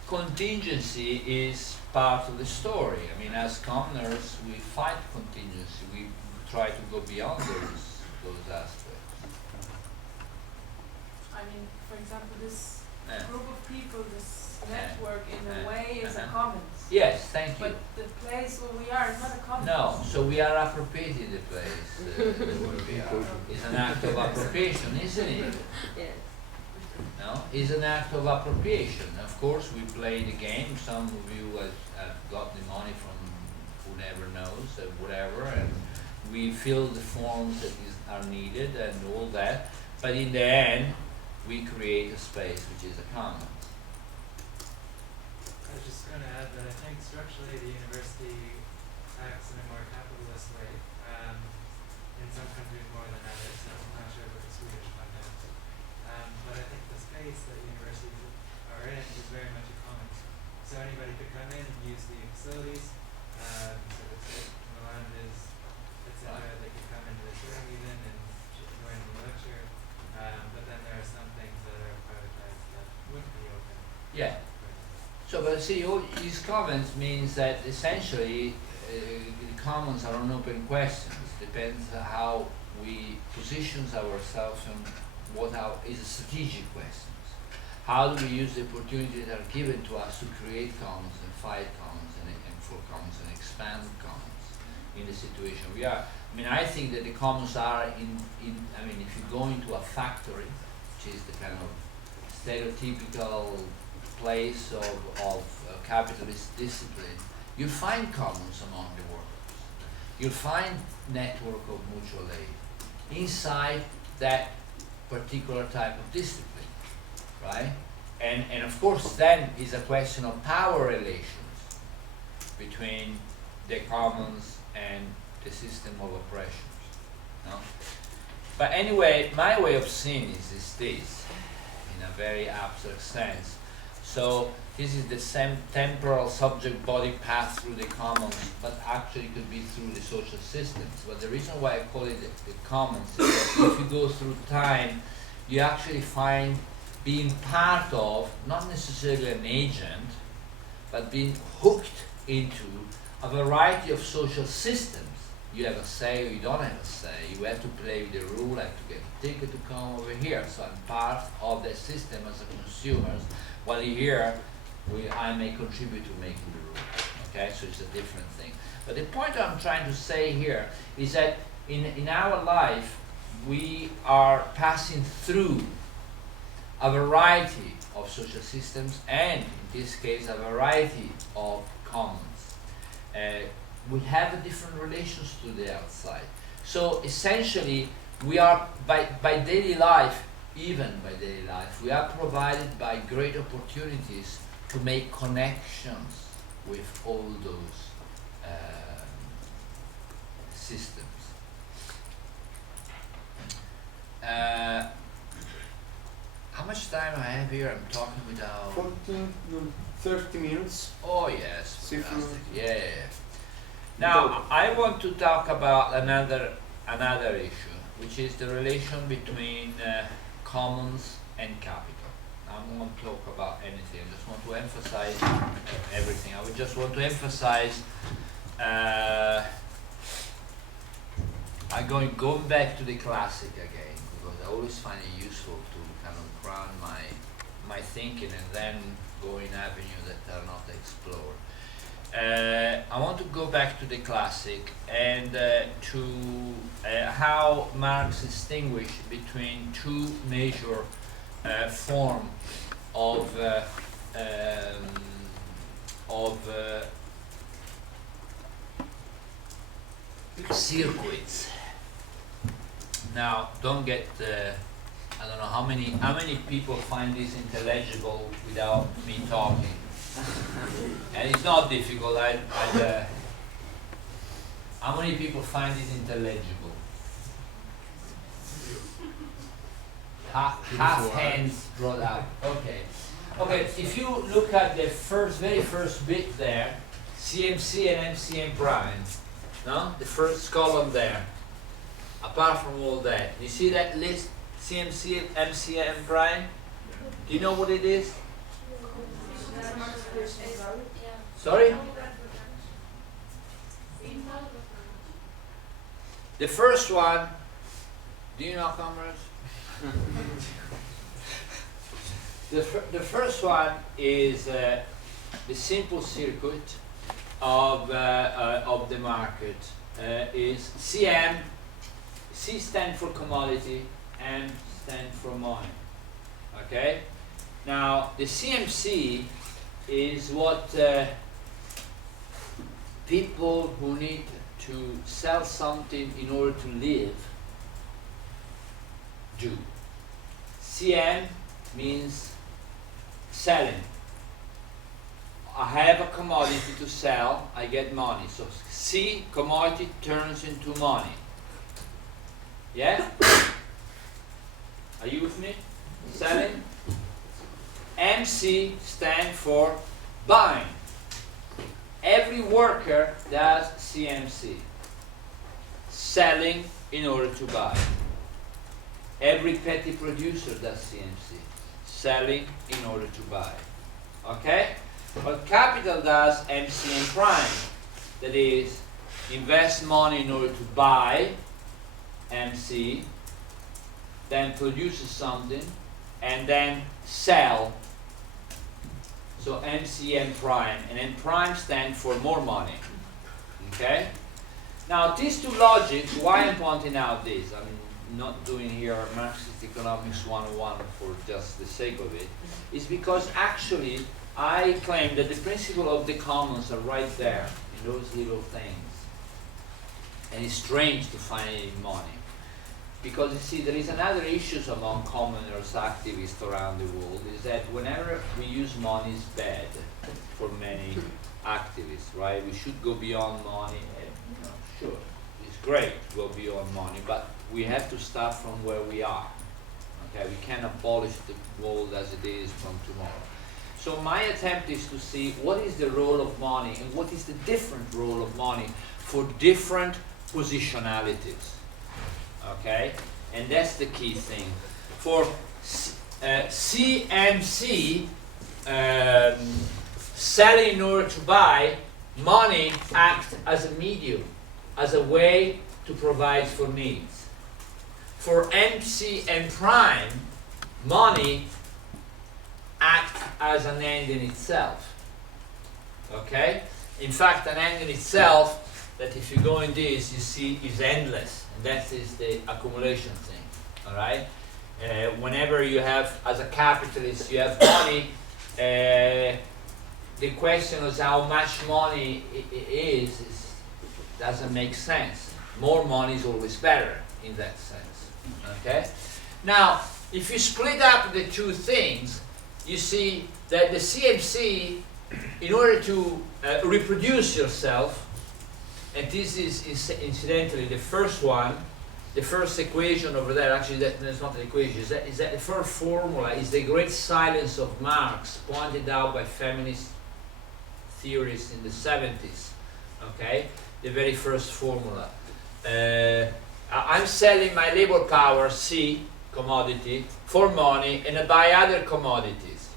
contingency is part of the story. I mean, as commoners, we fight contingency. We try to go beyond those aspects. I mean, for example, this Yeah. group of people, this Yeah. network, in a way, is a Uh-huh. commons. Yes, thank you. But the place where we are is not a commons. No, so we are appropriating the place where we are. It's an act of appropriation, isn't it? Yeah. No, it's an act of appropriation. Of course, we play the game. Some of you have got the money from who never knows, whatever, and we fill the forms that are needed and all that. But in the end, we create a space which is a common. I was just going to add that I think structurally the university acts in a more capitalist way, in some countries more than others. So I'm not sure about the Swedish context. But I think the space that universities are in is very much a commons. So anybody could come in and use the facilities. So let's say Milan is, etc. They could come into this room even and join the lecture. But then there are some things that are privatized that wouldn't be open. Yeah. So, but see, all these comments means that essentially the commons are unopen questions. Depends how we position ourselves and what is a strategic questions. How do we use the opportunities that are given to us to create commons and fight commons and for commons and expand commons in the situation we are? I mean, I think that the commons are I mean, if you go into a factory, which is the kind of stereotypical place of capitalist discipline, you'll find commons among the workers. You'll find network of mutual aid inside that particular type of discipline, right? And of course then is a question of power relations between the commons and the system of oppression. No? But anyway, my way of seeing is this, in a very abstract sense. So this is the same temporal subject body path through the commons, but actually could be through the social systems. But the reason why I call it the commons is that if you go through time, you actually find being part of, not necessarily an agent, but being hooked into a variety of social systems. You have a say or you don't have a say. You have to play with the rule, I have to get a ticket to come over here. So I'm part of that system as a consumer. While here, I may contribute to making the rule. Okay, so it's a different thing. But the point I'm trying to say here is that in our life, we are passing through a variety of social systems and, in this case, a variety of commons. We have different relations to the outside. So essentially, we are, by daily life, even by daily life, we are provided by great opportunities to make connections with all those systems. How much time I have here? I'm talking without... 30 minutes. Oh yes, See if fantastic. you- Yeah. Now I want to talk about another issue, which is the relation between commons and capital. I don't want to talk about anything. I just want to emphasize everything. I would just want to emphasize. I'm going back to the classic again because I always find it useful to kind of ground my thinking and then go in avenues that are not explored. I want to go back to the classic and to how Marx distinguished between two major forms of circuits. Now, don't get, I don't know how many people find this intelligible without me talking. And it's not difficult. How many people find it intelligible? Half hands brought out. Okay. Okay, if you look at the very first bit there, CMC and MCM prime, no? The first column there, apart from all that, you see that list, CMC and MCM prime? Do you know what it is? Sorry? The first one, do you know, comrades? The first one is the simple circuit of the market. Is CM, C stands for commodity, M stands for money. Okay? Now, the CMC is what people who need to sell something in order to live do. CM means selling. I have a commodity to sell, I get money. So C, commodity turns into money. Yeah? Are you with me? Selling. MC stands for buying. Every worker does CMC. Selling in order to buy. Every petty producer does CMC. Selling in order to buy. Okay? But capital does MCM prime. That is, invest money in order to buy MC, then produces something, and then sell. So MCM prime, and then prime stands for more money. Okay? Now these two logics, why I'm pointing out this, I'm not doing here Marxist Economics 101 for just the sake of it, is because actually I claim that the principle of the commons are right there, in those little things. And it's strange to find it in money. Because you see, there is another issue among commoners, activists around the world, is that whenever we use money is bad for many activists, right? We should go beyond money, and sure, it's great to go beyond money, but we have to start from where we are. Okay, we can't abolish the world as it is from tomorrow. So my attempt is to see what is the role of money and what is the different role of money for different positionalities. Okay, and that's the key thing. For CMC, selling in order to buy, money acts as a medium, as a way to provide for needs. For MC and prime, money acts as an end in itself. Okay? In fact, an end in itself, that if you go in this, you see is endless. That is the accumulation thing, all right? Whenever you have, as a capitalist, you have money, the question is how much money doesn't make sense. More money is always better in that sense, okay? Now, if you split up the two things, you see that the CMC, in order to reproduce yourself, and this is incidentally the first one, the first equation over there, actually that's not an equation, is that the first formula is the great silence of Marx, pointed out by feminist theorists in the 70s, okay? The very first formula. I'm selling my labor power, C, commodity, for money, and I buy other commodities,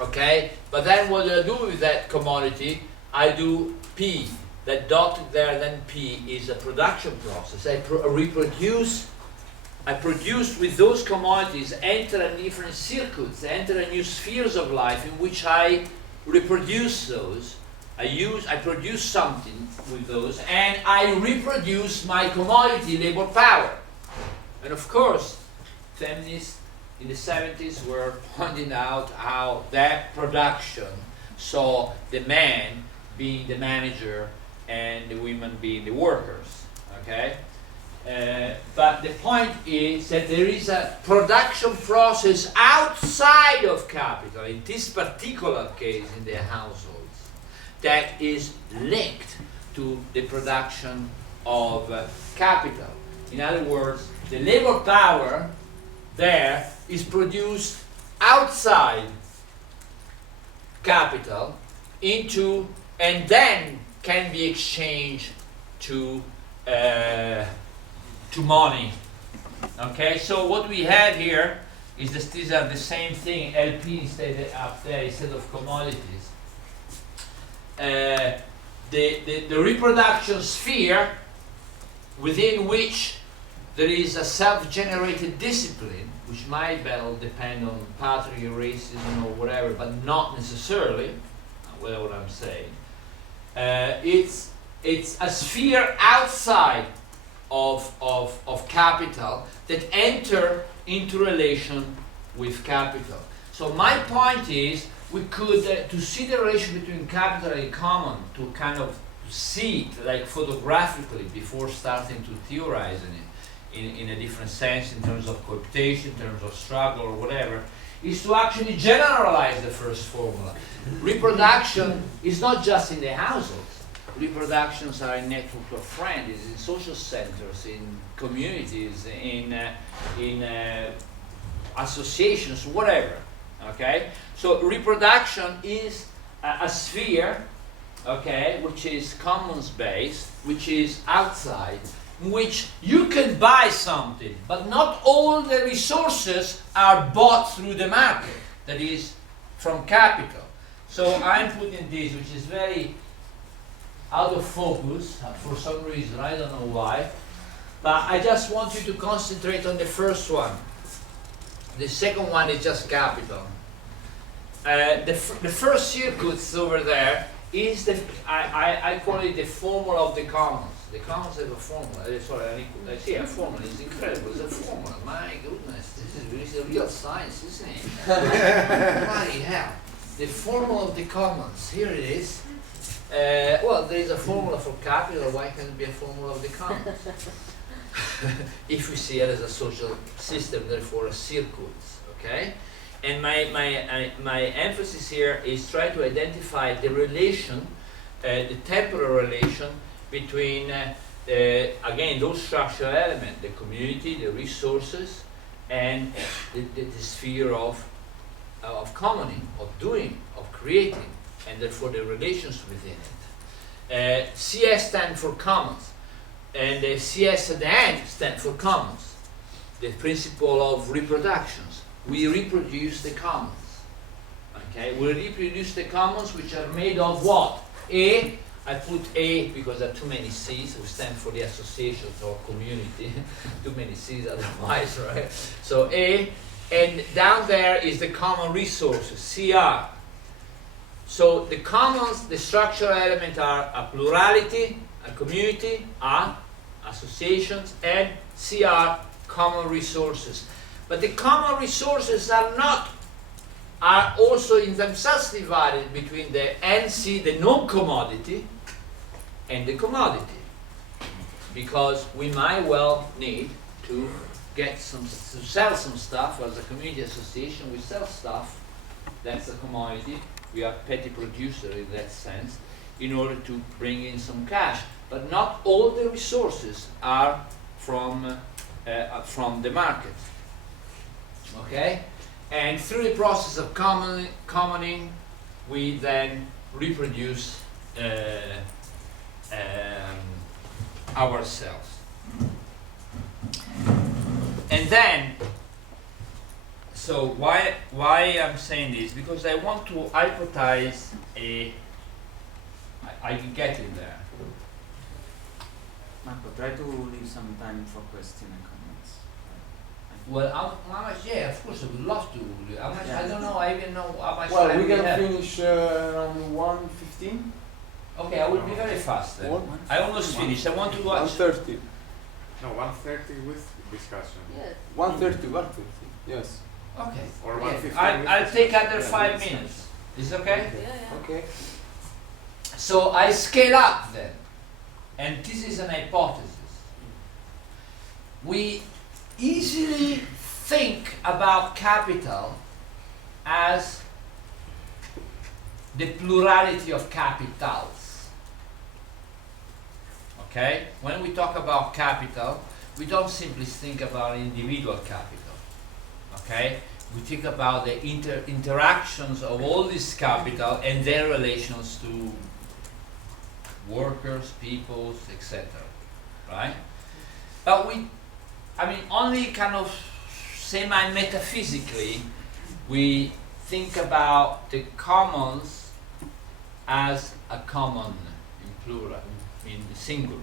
okay? But then what do I do with that commodity? I do P. That dotted there, then P, is a production process. I produce with those commodities, enter a different circuits, enter a new spheres of life in which I reproduce those. I produce something with those, and I reproduce my commodity, labor power. And of course, feminists in the 70s were pointing out how that production saw the man being the manager and the women being the workers. Okay, but the point is that there is a production process outside of capital, in this particular case in the households, that is linked to the production of capital. In other words, the labor power there is produced outside capital into, and then can be exchanged to money. Okay, so what we have here is that these are the same thing, LP instead up there instead of commodities. The reproduction sphere within which there is a self-generated discipline, which might well depend on patriarchy, racism, or whatever, but not necessarily, whatever I'm saying. It's a sphere outside of capital that enter into relation with capital. So my point is, we could, to see the relation between capital and common, to kind of see it like photographically before starting to theorize in a different sense, in terms of cooptation, in terms of struggle or whatever, is to actually generalize the first formula. Reproduction is not just in the households. Reproductions are in networks of friends, in social centers, in communities, in associations, whatever. Okay? So reproduction is a sphere, okay, which is commons-based, which is outside, in which you can buy something, but not all the resources are bought through the market, that is, from capital. So I'm putting this, which is very out of focus for some reason, I don't know why, but I just want you to concentrate on the first one. The second one is just capital. The first circuits over there is I call it the formula of the commons. The commons have a formula. Sorry, I see a formula. It's incredible. It's a formula. My goodness, this is a real science, isn't it? Bloody hell. The formula of the commons. Here it is. Well, there is a formula for capital. Why can't it be a formula of the commons? If we see it as a social system, therefore a circuit. Okay. And my emphasis here is try to identify the relation, the temporal relation between, again, those structural elements, the community, the resources, and the sphere of commoning, of doing, of creating, and therefore the relations within it. CS stands for commons, and the CS at the end stands for commons, the principle of reproductions. We reproduce the commons. Okay, we reproduce the commons, which are made of what? A. I put A because there are too many C's. We stand for the associations or community. Too many C's otherwise, right? So A, and down there is the common resources, CR. So the commons, the structural elements are a plurality, a community, A, associations, and CR, common resources. But the common resources are also in themselves divided between the NC, the non-commodity, and the commodity. Because we might well need to sell some stuff. As a community association, we sell stuff, that's a commodity. We are petty producer in that sense, in order to bring in some cash. But not all the resources are from the market. Okay, and through the process of commoning, we then reproduce ourselves. And then, so why I'm saying this? Because I want to hypothesize I can get in there. Marco, try to leave some time for questions and comments. Well, how much? Yeah, of course, I would love to. How much? Yeah. I don't know. I even know how much well, time we can have. finish around 1:15. Okay, I will be very fast then. I almost finished. I want to watch. 1:30. No, 1:30 with discussion. Yes. 1:30. Yes. Okay. Or Okay. 1:15 I'll take under Yeah, 5 makes minutes. Is it okay? Yeah, yeah. Okay. So I scale up then. and this is an hypothesis, we easily think about capital as the plurality of capitals. Okay? When we talk about capital, we don't simply think about individual capital. Okay? We think about the interactions of all this capital and their relations to workers, peoples, etc. Right? But only kind of semi-metaphysically, we think about the commons as a common in plural, in singular.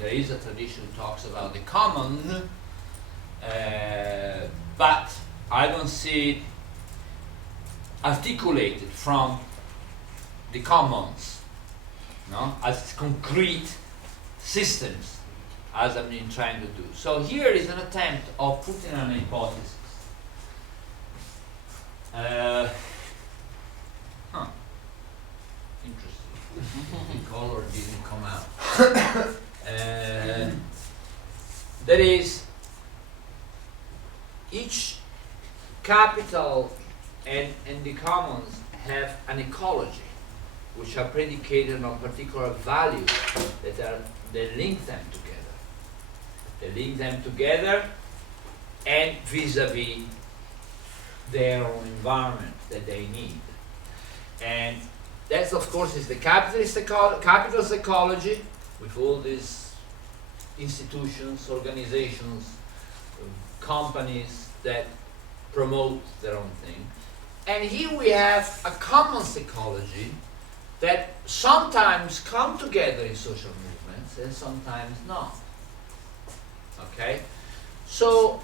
There is a tradition that talks about the common, but I don't see it articulated from the commons, as concrete systems, as I've been trying to do. So here is an attempt of putting an hypothesis. Interesting. The color didn't come out. That is, each capital and the commons have an ecology, which are predicated on particular values that link them together. They link them together and vis-a-vis their own environment that they need. And that, of course, is the capitalist ecology, with all these institutions, organizations, companies that promote their own thing. And here we have a commons ecology that sometimes come together in social movements and sometimes not. Okay? So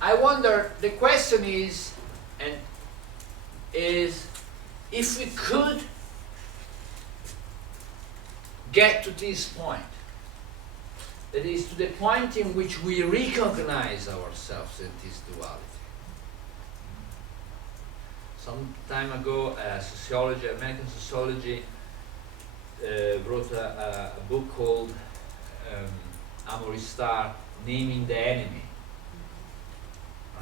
I wonder, the question is if we could get to this point, that is, to the point in which we recognize ourselves in this duality. Some time ago, American sociology wrote a book called Amory Starr, Naming the Enemy.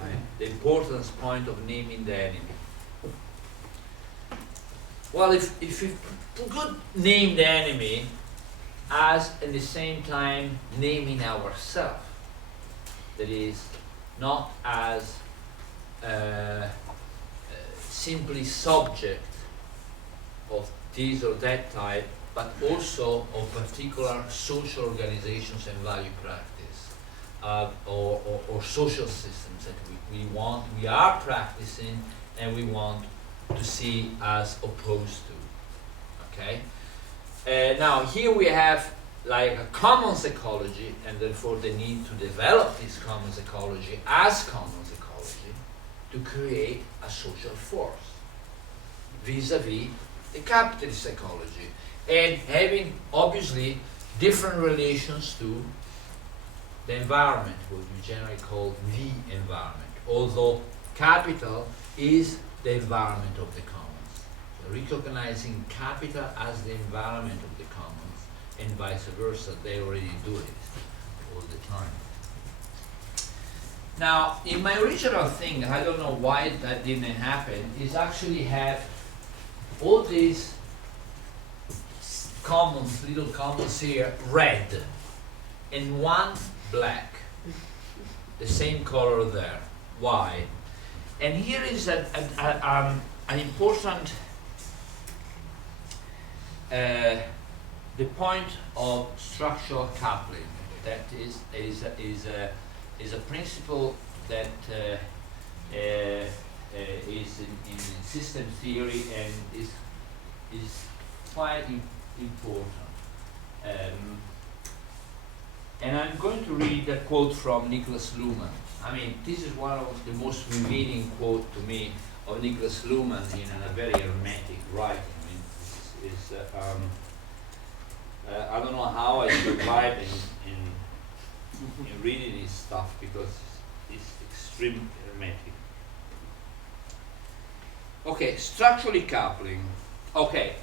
Right? The importance point of naming the enemy. Well, if we could name the enemy as at the same time naming ourselves, that is, not as simply subject of this or that type, but also of particular social organizations and value practice, or social systems that we are practicing and we want to see as opposed to. Okay? Now here we have like a commons ecology, and therefore the need to develop this commons ecology as commons ecology to create a social force vis-a-vis the capitalist ecology, and having obviously different relations to the environment, what we generally call the environment, although capital is the environment of the commons. So recognizing capital as the environment of the commons and vice versa, they already do it all the time. Now, in my original thing, I don't know why that didn't happen, is actually have all these commons, little commons here, red, and one black, the same color there. Why? And here is an important the point of structural coupling. That is a principle that is in system theory and is quite important. And I'm going to read a quote from Niklas Luhmann. I mean, this is one of the most revealing quotes to me of Niklas Luhmann in a very hermetic writing. I mean, this is I don't know how I survived in reading his stuff, because it's extremely hermetic. Okay, structurally coupling. Okay,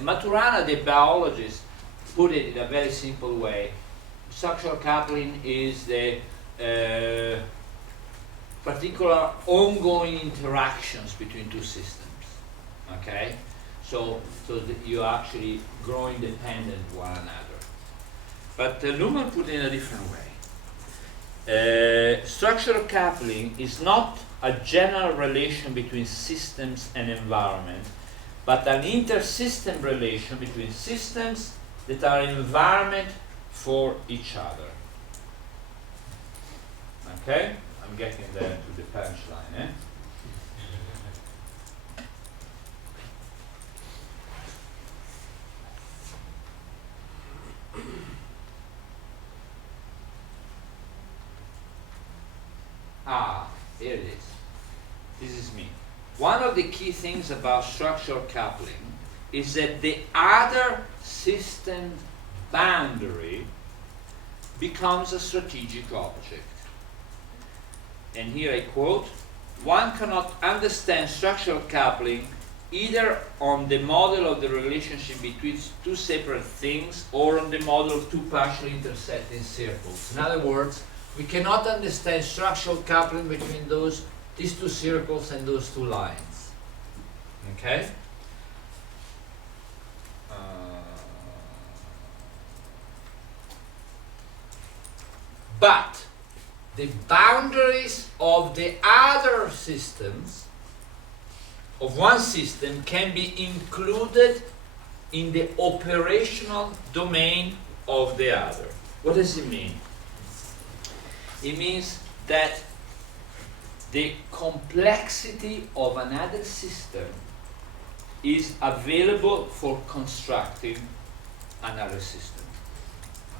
Maturana, the biologist, put it in a very simple way, structural coupling is the particular ongoing interactions between two systems. Okay, so that you actually grow independent of one another. But Luhmann put it in a different way. Structural coupling is not a general relation between systems and environment, but an inter-system relation between systems that are environment for each other. Okay? I'm getting there to the punchline, eh? Here it is. This is me. One of the key things about structural coupling is that the other system boundary becomes a strategic object. And here I quote, "One cannot understand structural coupling either on the model of the relationship between two separate things or on the model of two partially intersecting circles." In other words, we cannot understand structural coupling between these two circles and those two lines. Okay? But the boundaries of the other systems, of one system, can be included in the operational domain of the other. What does it mean? It means that the complexity of another system is available for constructing another system.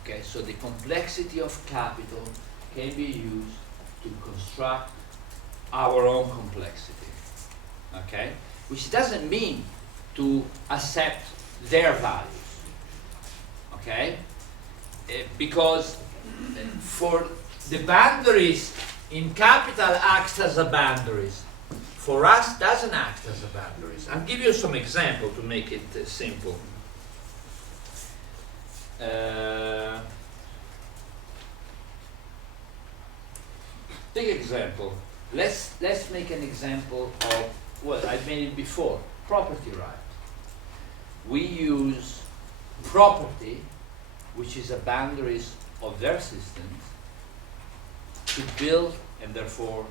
Okay, so the complexity of capital can be used to construct our own complexity. Okay, which doesn't mean to accept their values. Okay, because for the boundaries in capital acts as a boundaries. For us, doesn't act as a boundaries. I'll give you some example to make it simple. Big example. Let's make an example of, well, I've made it before, property right. We use property, which is a boundaries of their systems, to build, and therefore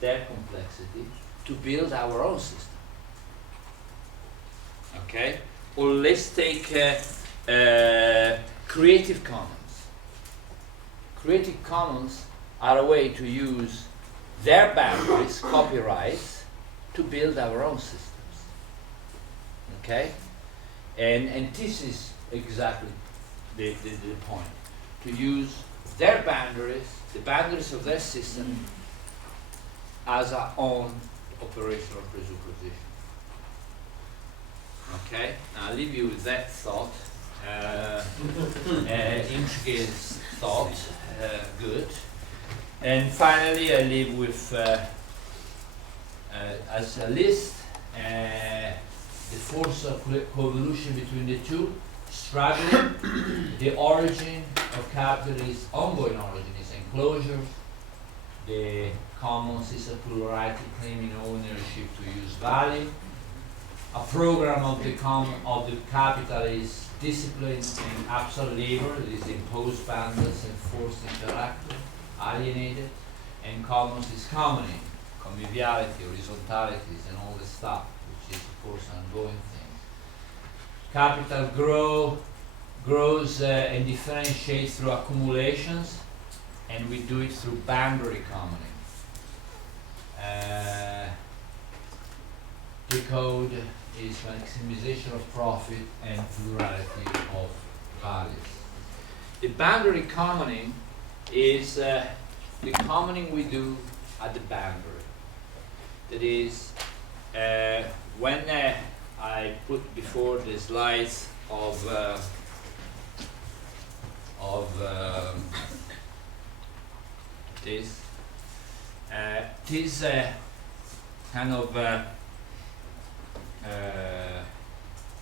their complexity, to build our own system. Okay? Or let's take Creative Commons. Creative Commons are a way to use their boundaries, copyrights, to build our own systems. Okay? And this is exactly the point. To use their boundaries, the boundaries of their system, as our own operational presupposition. Okay? Now I'll leave you with that thought. Intricate thought. Good. And finally, I leave with, as a list, the force of coevolution between the two, struggling. The origin of capital is, ongoing origin is enclosure. The commons is a plurality claiming ownership to use value. A program of the capital is discipline and absolute labor. It is imposed boundaries and forced interactive, alienated. And commons is commoning, conviviality, horizontalities, and all this stuff, which is of course an ongoing thing. Capital grows and differentiates through accumulations, and we do it through boundary commoning. The code is maximization of profit and plurality of values. The boundary commoning is the commoning we do at the boundary. That is, when I put before the slides of this kind of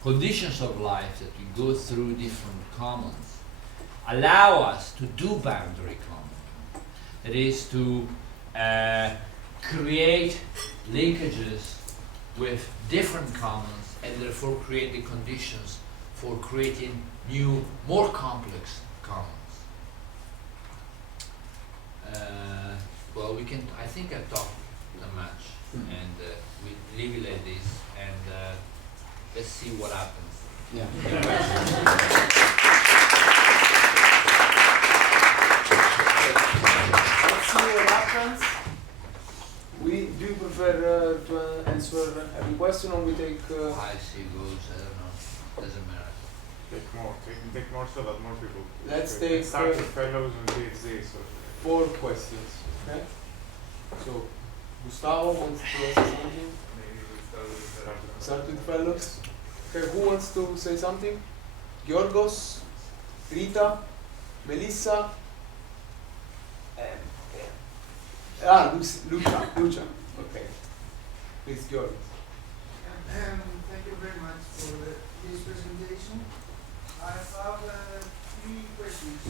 conditions of life that we go through different commons allow us to do boundary common. That is to create linkages with different commons and therefore create the conditions for creating new, more complex commons. Well, we can. I think I talked that much, and we leave it like this, and let's see what happens. Yeah. Let's see what happens. Do you prefer to answer every question, or we take? I see goes. I don't know. Doesn't matter. Take more so that more people. Let's take start with fellows and PhD. So 4 questions. Okay. So, Gustavo wants to say something. maybe we Start with fellows. Okay, who wants to say something? Georgos, Rita, Melissa, Lucia. Okay. Please, Georgos. Thank you very much for this presentation. I have 3 questions.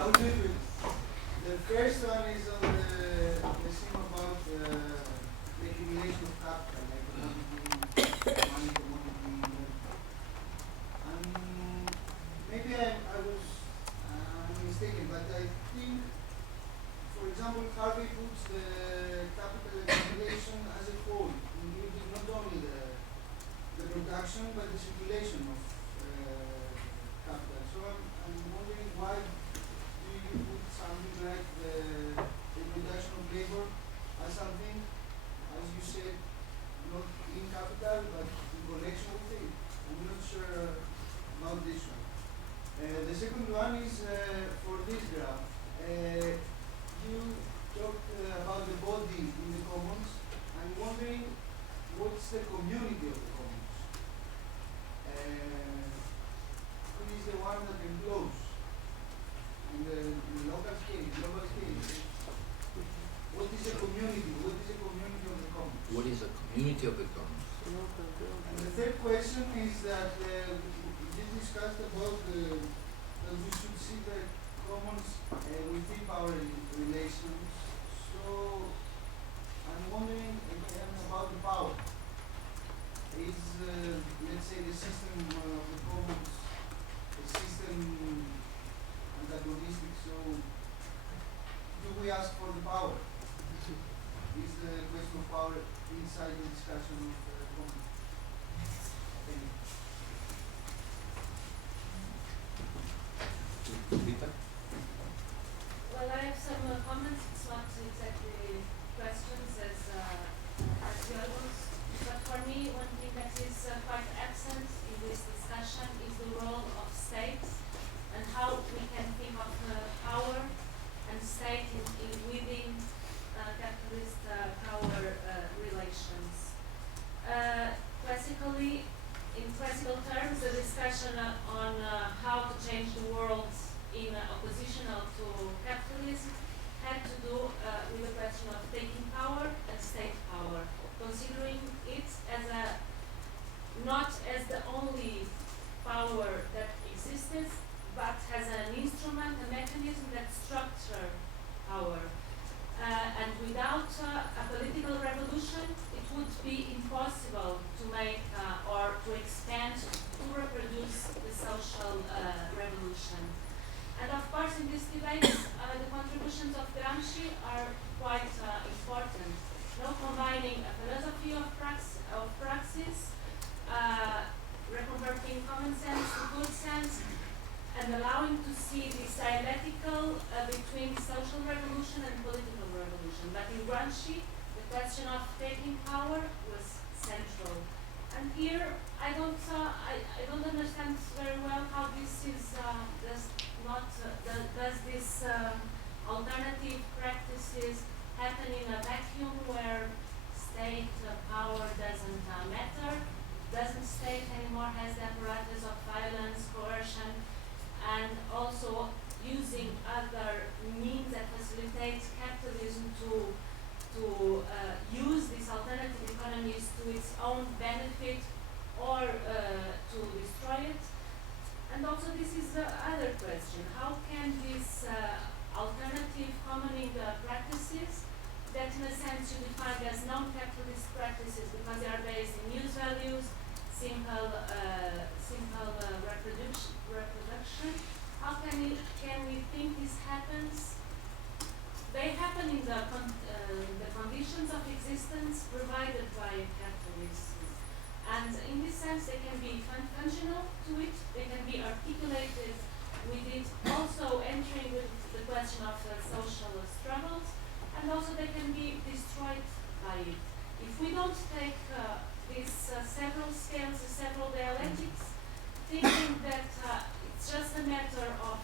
I'll do it. The first one is on the theme about the accumulation of capital, like commodity, money. Maybe I was mistaken, but I think, for example, Harvey puts the capital accumulation as a whole, including not only the production but the circulation of capital. So I'm wondering, why do you put something like the production of labor as something, as you said, not in capital but in connection with it? I'm not sure about this one. The second one is for this graph. You talked about the body in the commons. I'm wondering, what's the community of the commons? Who is the one that encloses? In the local scale, global scale. What is a community? What is a community of the commons? What is a community of the commons? And the third question is that you discussed about that we should see the commons within power relations. So I'm wondering again about the power. Is let's say the system of the commons a system antagonistic? So do we ask for the power? Is the question of power inside the discussion of the commons? Thank you. Rita? Well, I have some comments. It's not exactly questions as Yorgos, but for me, one thing that is quite absent in this discussion is the role of states and how we can think of power and state within capitalist power relations. Classically, in classical terms, the discussion on how to change the world in oppositional to capitalism had to do with the question of taking power and state power, considering it as not as the only power that exists, but as an instrument, a mechanism that structures power. And without a political revolution, it would be impossible to make or to expand, to reproduce the social revolution. And of course, in this debate, the contributions of Gramsci are quite important. Combining a philosophy of praxis, reconverting common sense to good sense, and allowing to see this dialectical between social revolution and political revolution. But in Gramsci, the question of taking power was central. And here, I don't understand very well how this is does this alternative practices happen in a vacuum where state power doesn't matter, doesn't state anymore has the apparatus of violence, coercion, and also using other means that facilitate capitalism to use this alternative economy companies to its own benefit or to destroy it? And also this is the other question, how can these alternative commoning practices that in a sense you define as non-capitalist practices because they are based in use values, simple reproduction, how can we think this happens? They happen in the conditions of existence provided by capitalism. And in this sense, they can be functional to it, they can be articulated with it, also entering with the question of social struggles, and also they can be destroyed by it. If we don't take these several scales, several dialectics, thinking that it's just a matter of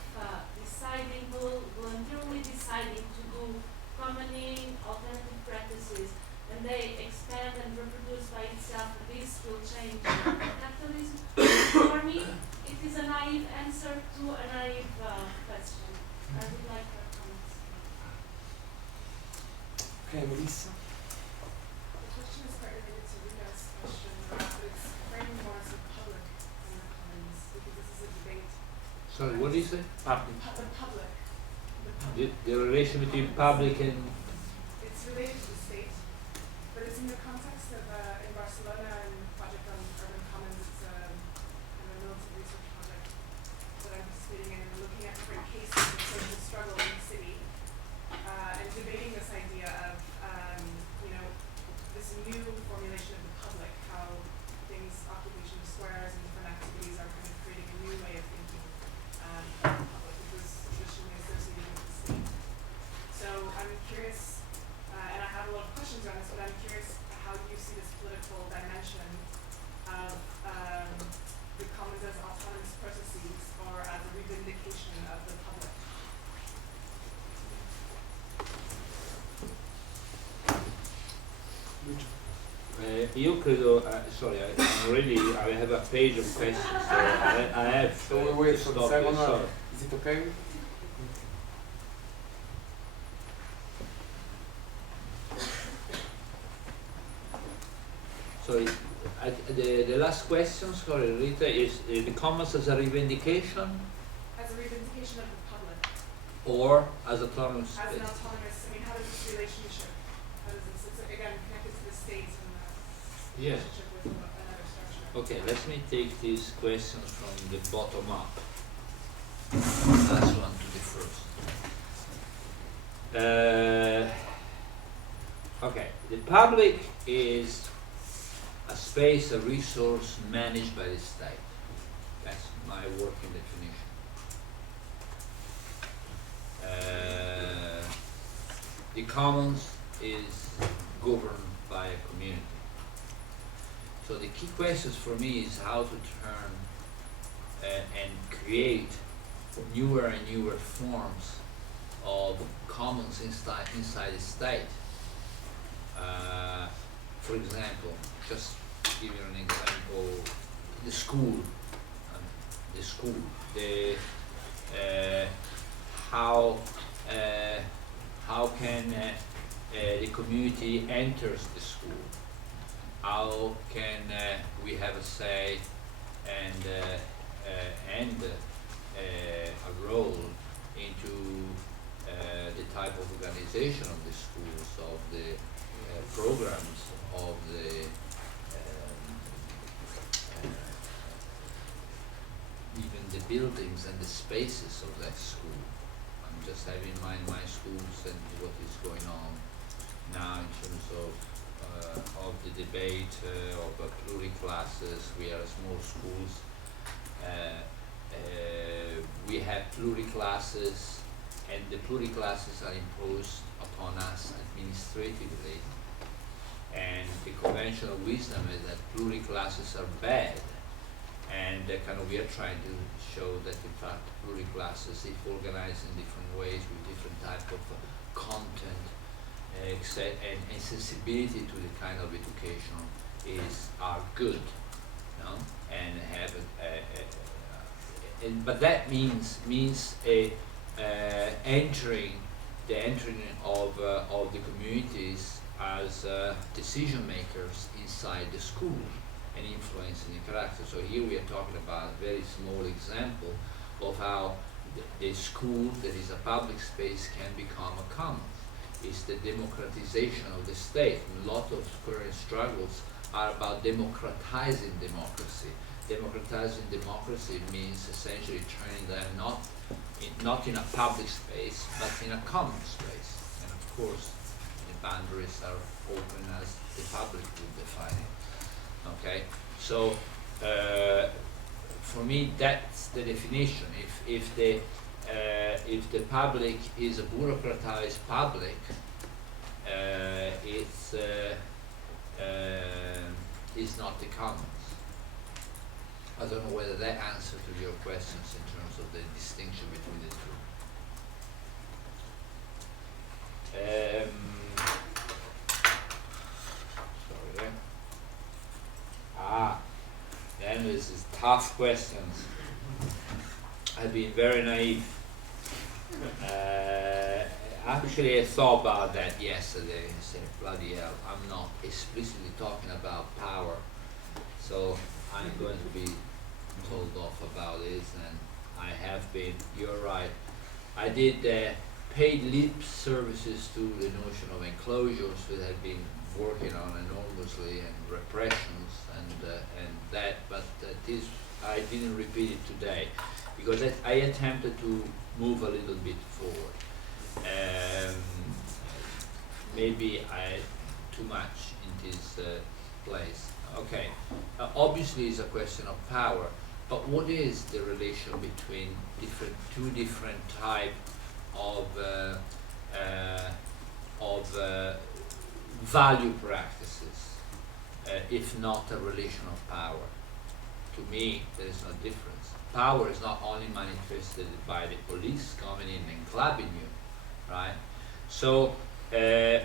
deciding, voluntarily deciding to do commoning, alternative practices, and they expand and reproduce by itself, this will change capitalism. For me, it is a naive answer to a naive question. I would like your comments. Okay, Melissa. The question is quite related to Rita's question, but it's framing more as a public in the commons, because this is a debate. Sorry, what do you say? Public. The public. The relation between public and... It's related to the state, but it's in the context of, in Barcelona, and the project on urban commons, it's a kind of a militant research project that I'm participating in, and looking at different cases of social struggle in the city, and debating this idea of, this new formulation of the public, how things, occupation of squares and different activities are kind of creating a new way of thinking of the public, which was traditionally associated with the state. So I'm curious, and I have a lot of questions on this, but I'm curious how you see this political dimension of the commons as autonomous processes or as a revindication of the public. Io credo, sorry, I have a page of questions, so I have So we wait to for the stop second you, one. sorry. Is it okay? So the last question, sorry, Rita, is the commons as a revindication As a revindication of the public, or as autonomous as an space? autonomous, how does this relationship, how does this, it's again connected to the states and the Yes. relationship with another structure. Okay, let me take these questions from the bottom up. Last one to the first. Okay, the public is a space, a resource managed by the state. That's my working definition. The commons is governed by a community. So the key questions for me is how to turn and create newer and newer forms of commons inside the state. For example, just give you an example, the school, how can the community enters the school? How can we have a say and a role into the type of organization of the schools, of the programs, of the even the buildings and the spaces of that school. I'm just having in mind my schools and what is going on now in terms of the debate of pluriclasses. We are small schools. We have pluriclasses, and the pluriclasses are imposed upon us administratively. And the conventional wisdom is that pluriclasses are bad. And we are trying to show that in fact pluriclasses, if organized in different ways with different type of content and sensibility to the kind of education are good, and have but that means entering of the communities as decision makers inside the school and influencing the character. So here we are talking about a very small example of how the school, that is a public space, can become a commons. It's the democratization of the state. And a lot of current struggles are about democratizing democracy. Democratizing democracy means essentially turning them not in a public space, but in a common space. And of course, the boundaries are open as the public will define it. Okay, so for me, that's the definition. If the public is a bureaucratized public, it's not the commons. I don't know whether that answers to your questions in terms of the distinction between the two. Sorry there. Then this is tough questions. I've been very naive. Actually, I thought about that yesterday. I said, bloody hell, I'm not explicitly talking about power, so I'm going to be told off about this, and I have been. You're right. I did paid lip services to the notion of enclosures that I've been working on enormously, and repressions and that, but this I didn't repeat it today because I attempted to move a little bit forward. Maybe I too much in this place. Okay, obviously it's a question of power, but what is the relation between two different type of value practices, if not a relation of power? To me, there is no difference. Power is not only manifested by the police coming in and clubbing you, right? So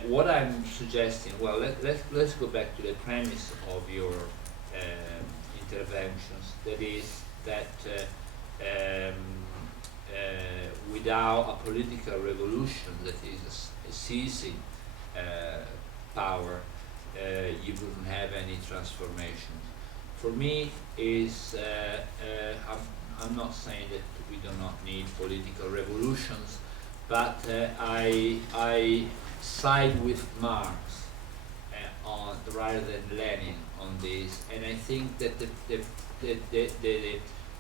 what I'm suggesting, well, let's go back to the premise of your interventions. That is that without a political revolution that is seizing power, you wouldn't have any transformation. For me, I'm not saying that we do not need political revolutions, but I side with Marx rather than Lenin on this, and I think that the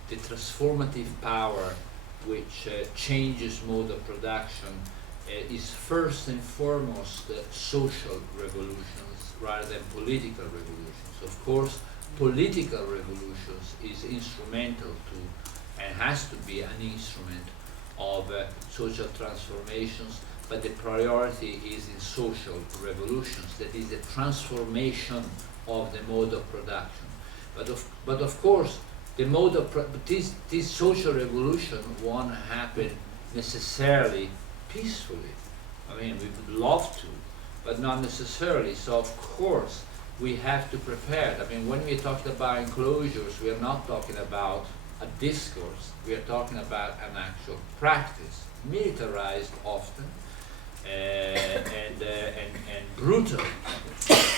transformative power which changes mode of production is first and foremost social revolutions rather than political revolutions. Of course, political revolutions is instrumental to and has to be an instrument of social transformations, but the priority is in social revolutions, that is the transformation of the mode of production. But of course, the mode of this social revolution won't happen necessarily peacefully. I mean, we would love to, but not necessarily. So of course, we have to prepare. I mean, when we talk about enclosures, we are not talking about a discourse. We are talking about an actual practice, militarized often, and brutal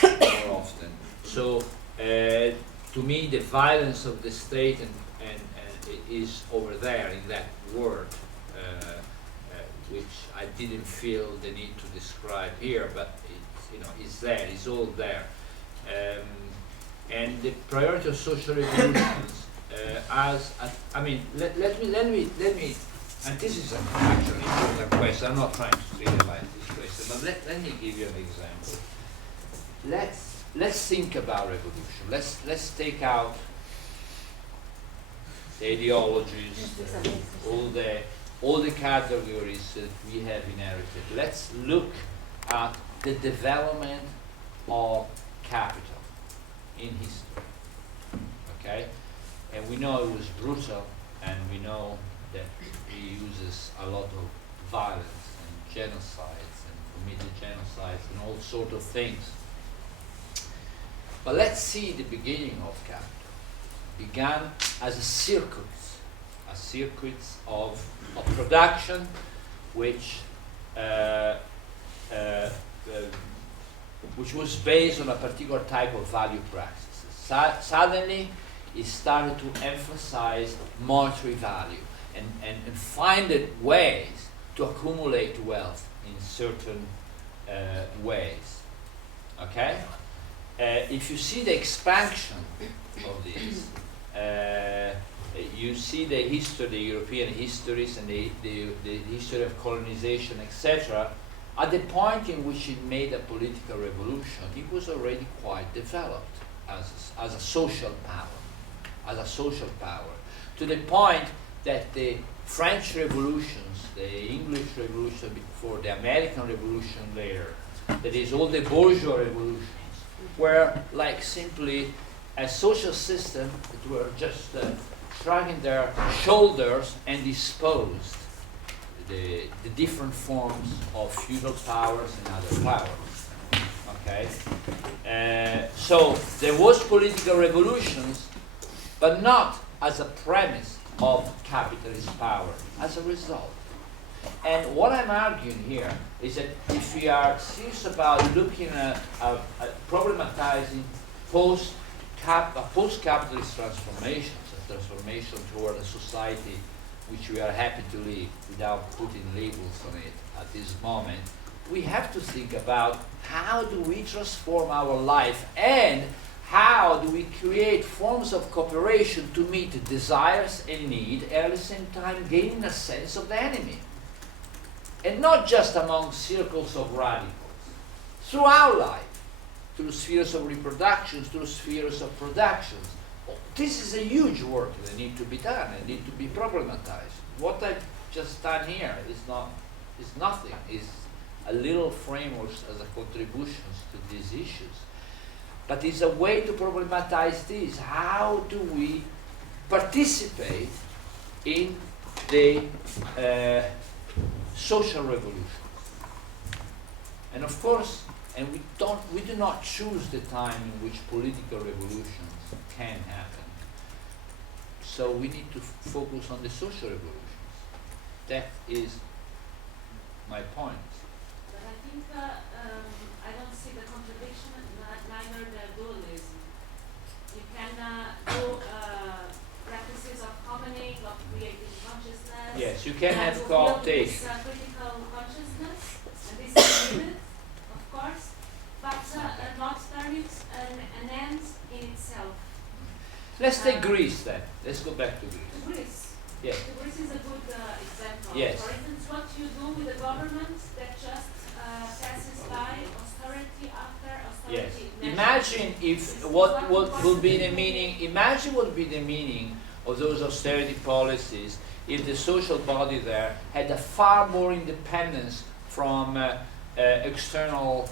more often. So to me, the violence of the state and is over there in that word, which I didn't feel the need to describe here, but it's there. It's all there. And the priority of social revolutions, let me, and this is actually an important question. I'm not trying to trivialize this question, but let me give you an example. Let's think about revolution. Let's take out the ideologies, all the categories that we have inherited. Let's look at the development of capital in history. Okay, and we know it was brutal, and we know that he uses a lot of violence and genocides and committed genocides and all sorts of things. But let's see the beginning of capital. It began as a circuit of production, which which was based on a particular type of value practices. Suddenly, it started to emphasize monetary value and find ways to accumulate wealth in certain ways. Okay? If you see the expansion of this, you see the history, the European histories and the history of colonization, etc. At the point in which it made a political revolution, it was already quite developed as a social power, to the point that the French revolutions, the English revolution before, the American revolution later, that is all the bourgeois revolutions, were like simply a social system that were just shrugging their shoulders and disposed the different forms of feudal powers and other powers. Okay, so there was political revolutions, but not as a premise of capitalist power, as a result. And what I'm arguing here is that if we are serious about looking at problematizing post-capitalist transformations, a transformation toward a society which we are happy to live without putting labels on it at this moment, we have to think about how do we transform our life and how do we create forms of cooperation to meet desires and need and at the same time gaining a sense of the enemy. And not just among circles of radicals, throughout life, through spheres of reproduction, through spheres of productions. This is a huge work that needs to be done and needs to be problematized. What I've just done here is nothing. It's a little framework as a contributions to these issues. But it's a way to problematize this. How do we participate in the social revolution? And of course, and we do not choose the time in which political revolutions can happen. So we need to focus on the social revolutions. That is my point. But I think I don't see the contradiction, neither the dualism. You can do practices of commoning, of creating consciousness. Yes, you can have build cooptation. this critical consciousness, and this is needed, of course, but not turn it an end in itself. Let's take Greece then. Let's go back to Greece. Greece. Yes. Greece is a good example. Yes. For instance, what you do with a government that just passes by austerity after austerity. Yes. Imagine if what would be the meaning. Imagine what would be the meaning of those austerity policies if the social body there had a far more independence from external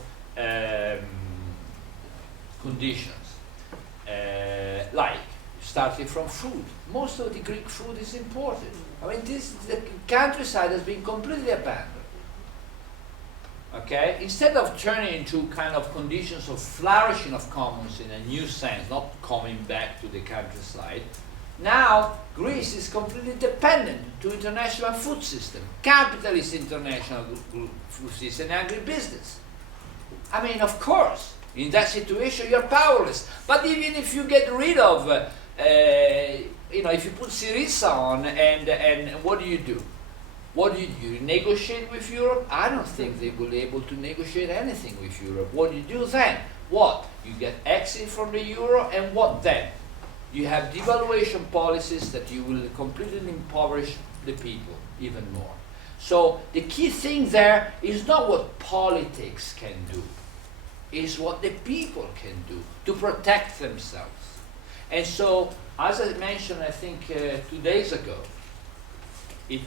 conditions, like starting from food. Most of the Greek food is imported. I mean, the countryside has been completely abandoned. Okay, instead of turning into kind of conditions of flourishing of commons in a new sense, not coming back to the countryside, now Greece is completely dependent to international food system, capitalist international food system, and agribusiness. I mean, of course, in that situation you're powerless. But even if you get rid of, if you put Syriza on, and what do you do? What do? You negotiate with Europe? I don't think they will be able to negotiate anything with Europe. What do you do then? What? You get exit from the euro, and what then? You have devaluation policies that you will completely impoverish the people even more. So the key thing there is not what politics can do, is what the people can do to protect themselves. And so, as I mentioned, I think 2 days ago, if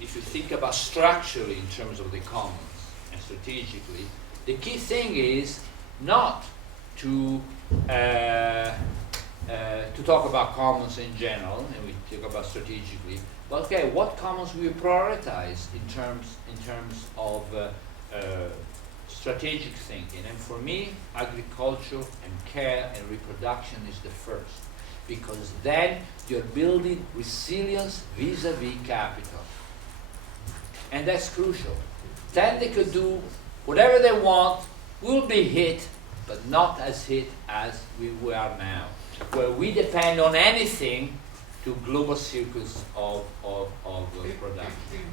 you think about structurally in terms of the commons and strategically, the key thing is not to talk about commons in general, and we talk about strategically, but okay, what commons we prioritize in terms of strategic thinking. And for me, agriculture and care and reproduction is the first, because then you're building resilience vis-a-vis capital. And that's crucial. Then they could do whatever they want We'll be hit, but not as hit as we were now, where we depend on anything to global circles of production.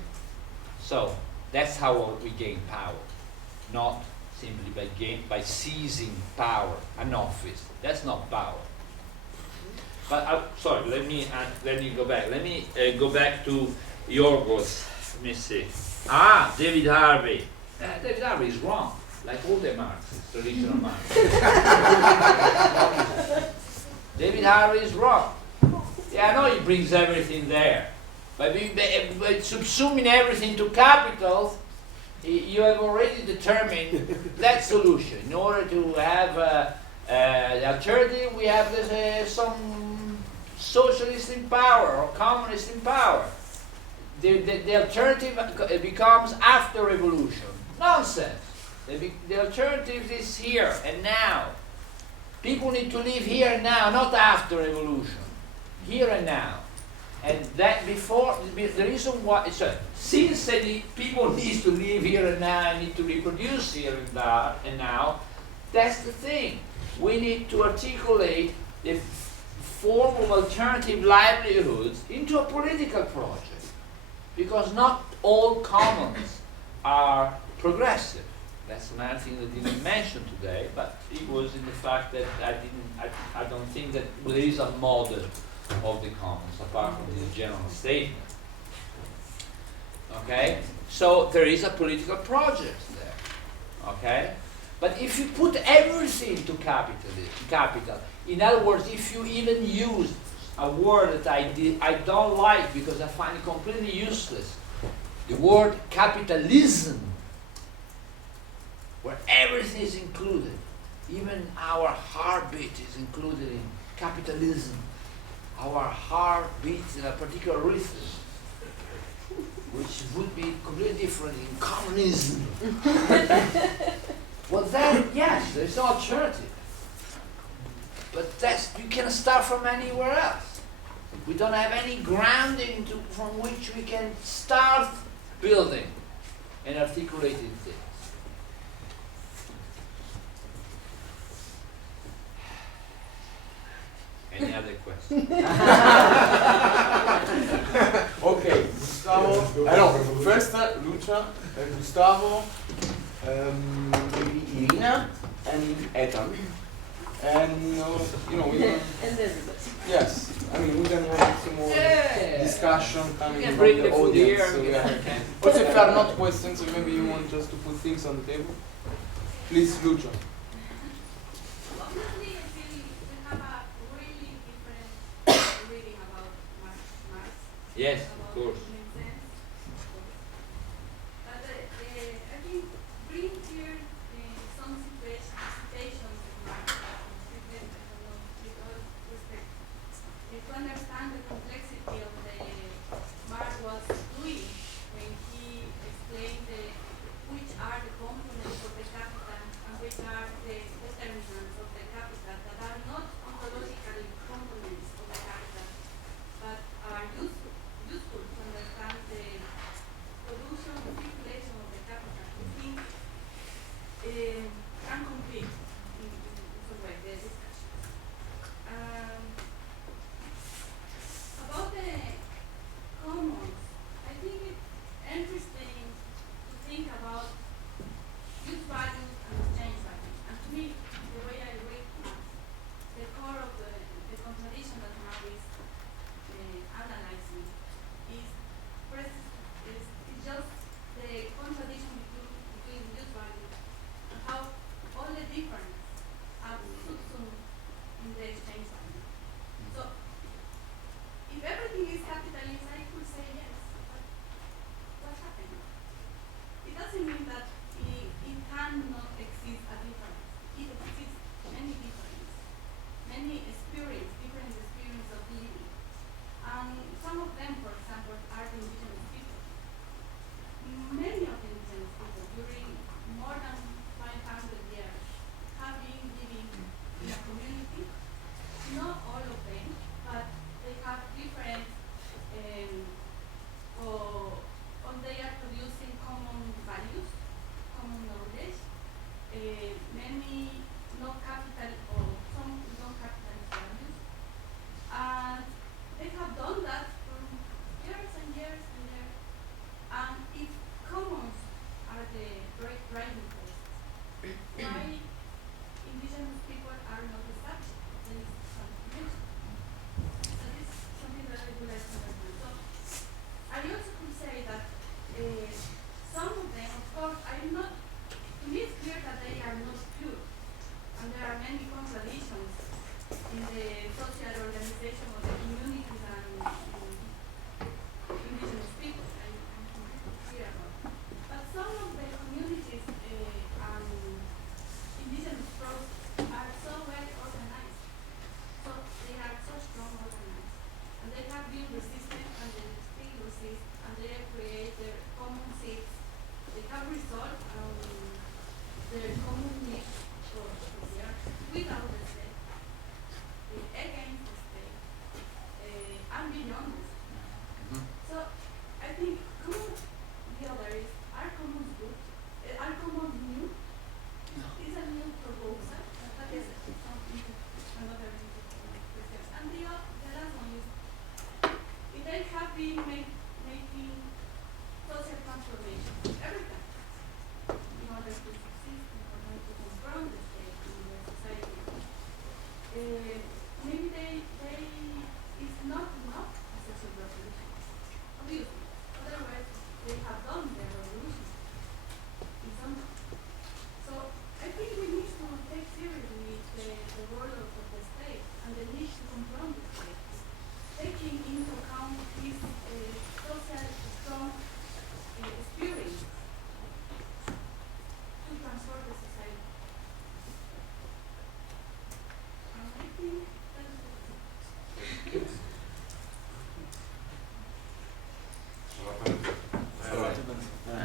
So that's how we gain power, not simply by seizing power, an office. That's not power. But sorry, let me go back. Let me go back to Yorgos. Let me see. David Harvey. David Harvey is wrong, like all the Marxists, traditional Marxists. David Harvey is wrong. Yeah, I know he brings everything there, but by subsuming everything to capital, you have already determined that solution. In order to have the alternative, we have some socialist in power or communist in power. The alternative becomes after revolution. Nonsense. The alternative is here and now. People need to live here and now, not after revolution. Here and now. And that before, the reason why, since people need to live here and now and need to reproduce here and now, that's the thing. We need to articulate the form of alternative livelihoods into a political project. Because not all commons are progressive. That's another thing that I didn't mention today, but it was in the fact that I don't think that there is a model of the commons apart from this general statement. Okay? So there is a political project there. Okay? But if you put everything to capital, in other words, if you even use a word that I don't like because I find it completely useless, the word capitalism, where everything is included, even our heartbeat is included in capitalism. Our heart beats in a particular rhythm, which would be completely different in communism. Well then, yes, there's no alternative. But you can start from anywhere else. We don't have any grounding from which we can start building and articulating things. Any other questions? Okay, Gustavo. I know. First, Lucia, Gustavo, maybe Irina, and Ethan. And we can. And everybody. Yes, I mean we can have some more discussion coming from bring the the food audience. here. So also, if there are not questions, so maybe you want just to put things on the table. Please, Lucia. Obviously, I feel we have a really different reading about Marx. Yes, of course. But I think bring here some situations of Marx, because to understand the complexity of the Marx was doing when he explained which are the components of the capital and which are the determinants of the capital that are not ontologically components of the capital, but are useful to understand decentralization of the communities and indigenous people. I'm completely clear about that. But some of the communities and indigenous groups are so well organized. So they are so strong organized. And they have been resistant and they still resist and they create their common seats. They have resolved their common needs for without the state, against the state, and beyond the state. So I think common the other is our common good, our common new is a new proposal. That is something another question. And the last one is if they have been making social transformation every time in order to succeed, in order to confront the state in the society. Maybe it's not enough as a social revolution. Obviously. Otherwise they have done their revolution in some way. So I think we need to take seriously the role of the state and the need to confront the state, taking into account this social strong experience to transform the society. And I think that's it.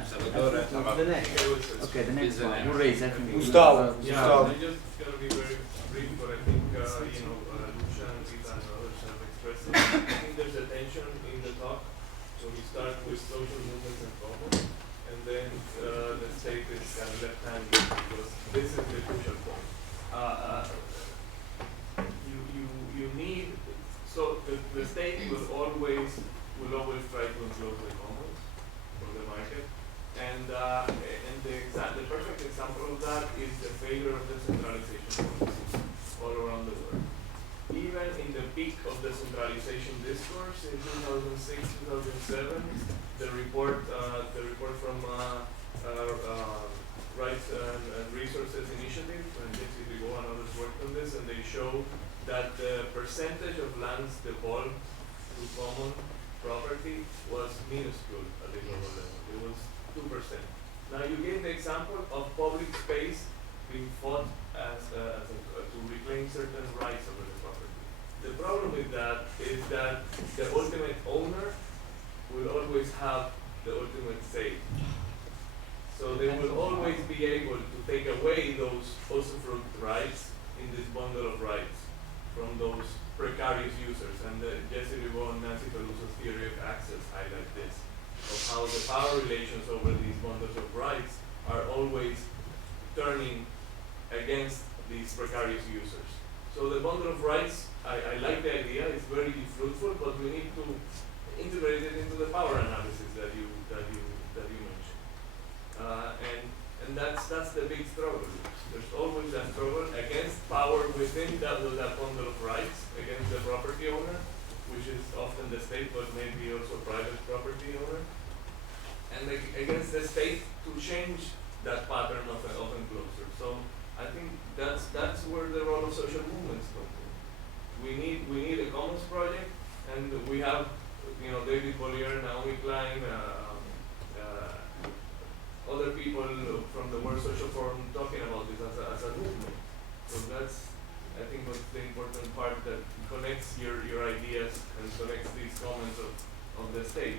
Salvatore, The next. Okay, the next one. Who raised? I think Gustavo. Yeah, Gustavo. I'm just gonna be very brief, but I think Lucia and Rita and others have expressed it. I think there's a tension in the talk. So we start with social movements and commons, and then the state is kind of left-handed because this is the crucial point. You need the state will always try to enclose the commons for the market. And the perfect example of that is the failure of decentralization policies all around the world. Even in the peak of decentralization discourse in 2006, 2007, the report from Rights and Resources Initiative, and JCB and others worked on this, and they show that the percentage of lands devolved to common property was minuscule at the global level. It was 2%. Now you gave the example of public space being fought to reclaim certain rights over the property. The problem with that is that the ultimate owner will always have the ultimate say. So they will always be able to take away those usufruct rights in this bundle of rights from those precarious users. And Jesse Ribot and Nancy Peluso's theory of access highlight this, of how the power relations over these bundles of rights are always turning against these precarious users. So the bundle of rights, I like the idea, it's very fruitful, but we need to integrate it into the power analysis that you mentioned. And that's the big struggle. There's always that struggle against power within that bundle of rights, against the property owner, which is often the state, but maybe also private property owner, and against the state to change that pattern of enclosure. So I think that's where the role of social movements comes in. We need a commons project, and we have David Bollier, Naomi Klein, other people from the World Social Forum talking about this as a movement. So that's, I think, what's the important part that connects your ideas and connects these comments of the state.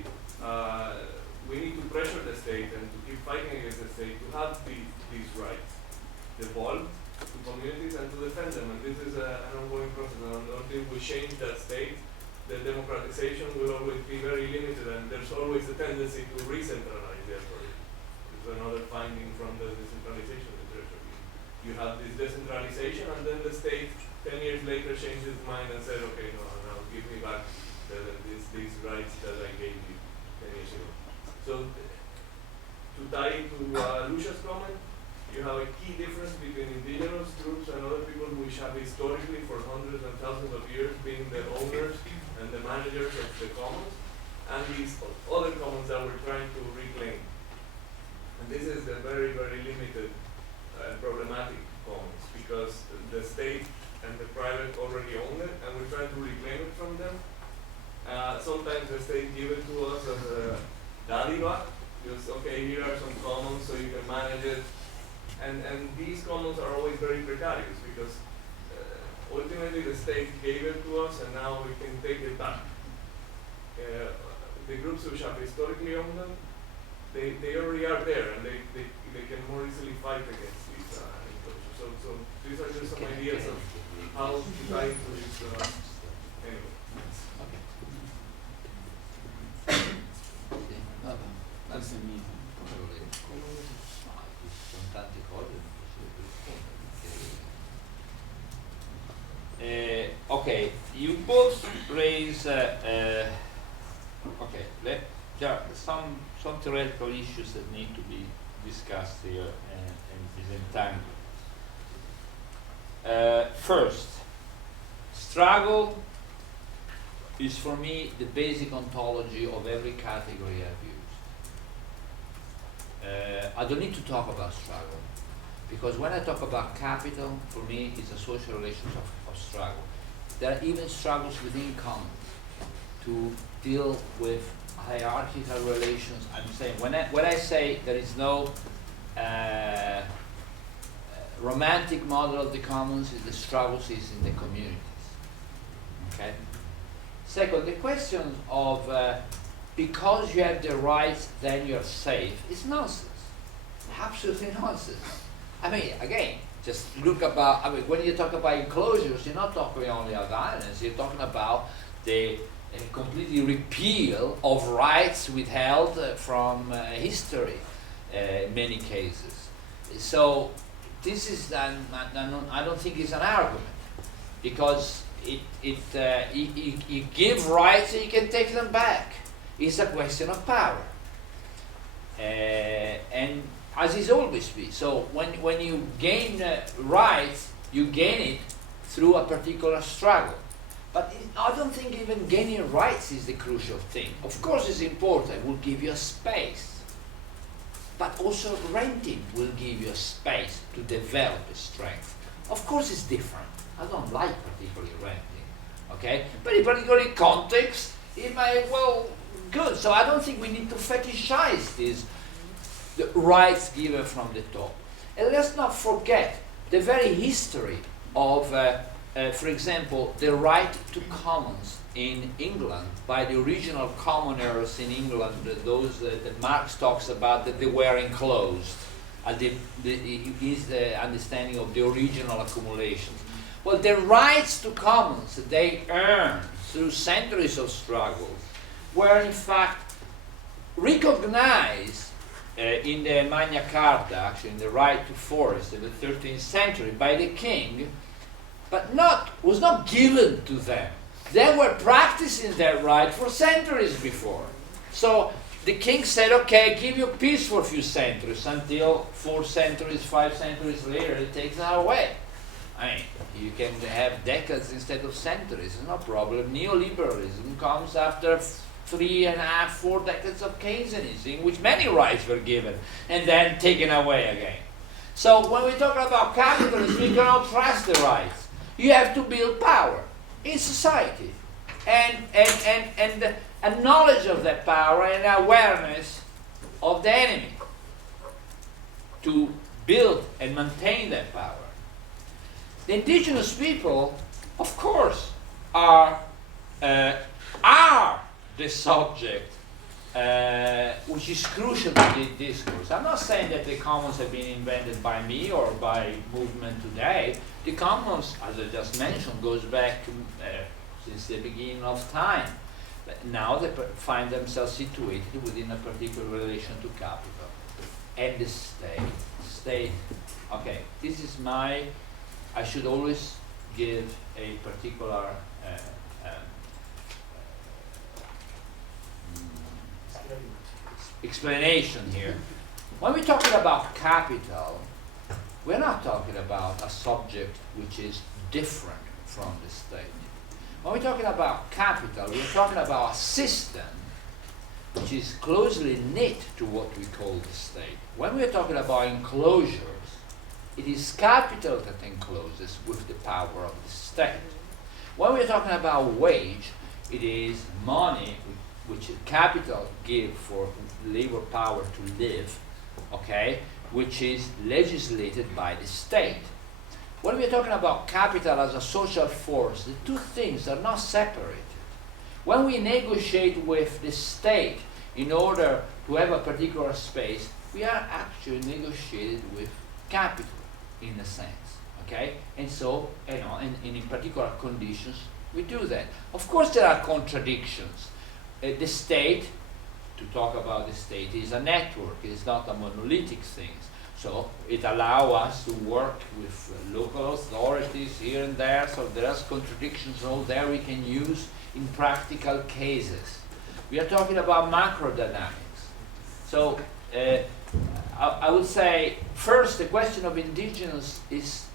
We need to pressure the state and to keep fighting against the state to have these rights devolved to communities and to defend them. And this is an ongoing process. And until we change that state, the democratization will always be very limited, and there's always a tendency to re-centralize the effort. It's another finding from the decentralization literature. You have this decentralization, and then the state 10 years later changed its mind and said, okay, no, now give me back these rights that I gave you 10 years ago. So to tie to Lucia's comment, you have a key difference between indigenous groups and other people which have historically for hundreds and thousands of years been the owners and the managers of the commons, and these other commons that we're trying to reclaim. And this is the very, very limited problematic commons, because the state and the private already own it, and we try to reclaim it from them. Sometimes the state give it to us as a dádiva, just okay, here are some commons so you can manage it, and these commons are always very precarious because ultimately the state gave it to us and now we can take it back. The groups which have historically owned them, they already are there and they can more easily fight against these enclosures. So these are just some ideas of how to tie into this anyway. That's a meeting. Sono tante cose, non posso rispondere. Okay, you both raise okay, there are some theoretical issues that need to be discussed here and disentangled. First, struggle is for me the basic ontology of every category I've used. I don't need to talk about struggle, because when I talk about capital, for me it's a social relation of struggle. There are even struggles within commons to deal with hierarchical relations. I'm saying, when I say there is no romantic model of the commons, the struggles is in the communities. Okay? Second, the question of because you have the rights, then you're safe, is nonsense. Absolutely nonsense. I mean, again, just look about, I mean, when you talk about enclosures, you're not talking only about violence, you're talking about the completely repeal of rights withheld from history in many cases. So this is, I don't think it's an argument, because you give rights and you can take them back. It's a question of power, and as is always be. So when you gain rights, you gain it through a particular struggle. But I don't think even gaining rights is the crucial thing. Of course it's important, it will give you a space. But also renting will give you a space to develop a strength. Of course it's different. I don't like particularly renting, okay? But in particular context, it may, well, good. So I don't think we need to fetishize these the rights given from the top. And let's not forget the very history of, for example, the right to commons in England by the original commoners in England, those that Marx talks about, that they were enclosed. Is the understanding of the original accumulations. Well, the rights to commons they earned through centuries of struggles were in fact recognized in the Magna Carta, actually in the right to forest in the 13th century by the king, but was not given to them. They were practicing their right for centuries before. So the king said, okay, give you peace for a few centuries, until 4 centuries, 5 centuries later, it takes that away. I mean, you can have decades instead of centuries, it's no problem. Neoliberalism comes after 3.5, 4 decades of Keynesianism, in which many rights were given and then taken away again. So when we talk about capitalism, you cannot trust the rights. You have to build power in society, and a knowledge of that power and awareness of the enemy to build and maintain that power. The indigenous people, of course, are the subject which is crucial to the discourse. I'm not saying that the commons have been invented by me or by movement today. The commons, as I just mentioned, goes back since the beginning of time. But now they find themselves situated within a particular relation to capital. And the state, okay, this is I should always give a particular explanation here. When we're talking about capital, we're not talking about a subject which is different from the state. When we're talking about capital, we're talking about a system which is closely knit to what we call the state. When we're talking about enclosures, it is capital that encloses with the power of the state. When we're talking about wage, it is money which capital give for labor power to live, okay, which is legislated by the state. When we're talking about capital as a social force, the two things are not separated. When we negotiate with the state in order to have a particular space, we are actually negotiated with capital in a sense, okay? And so, you know, in particular conditions, we do that. Of course, there are contradictions. The state, to talk about the state, is a network. It is not a monolithic thing. So it allows us to work with local authorities here and there. So there are contradictions all there we can use in practical cases. We are talking about macro dynamics. So I would say, first, the question of indigenous is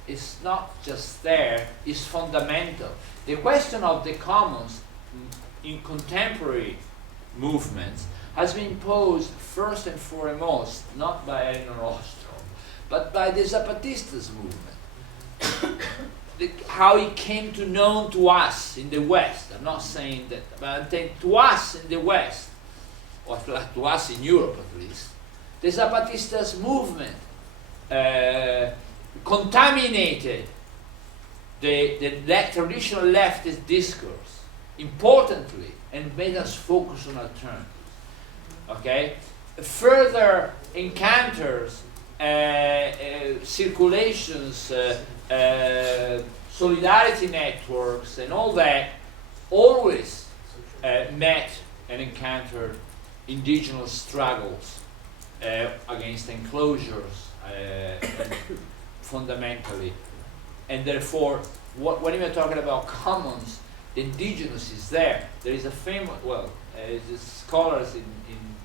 not just there, it's fundamental. The question of the commons in contemporary movements has been posed first and foremost, not by Elinor Ostrom, but by the Zapatistas movement. How it came to known to us in the West. I'm not saying that, but I'm saying to us in the West, or to us in Europe at least, the Zapatistas movement contaminated the traditional leftist discourse importantly and made us focus on alternatives. Okay? Further encounters, circulations, solidarity networks, and all that always met and encountered indigenous struggles against enclosures fundamentally. And therefore, when we're talking about commons, the indigenous is there. There is a famous, the scholars in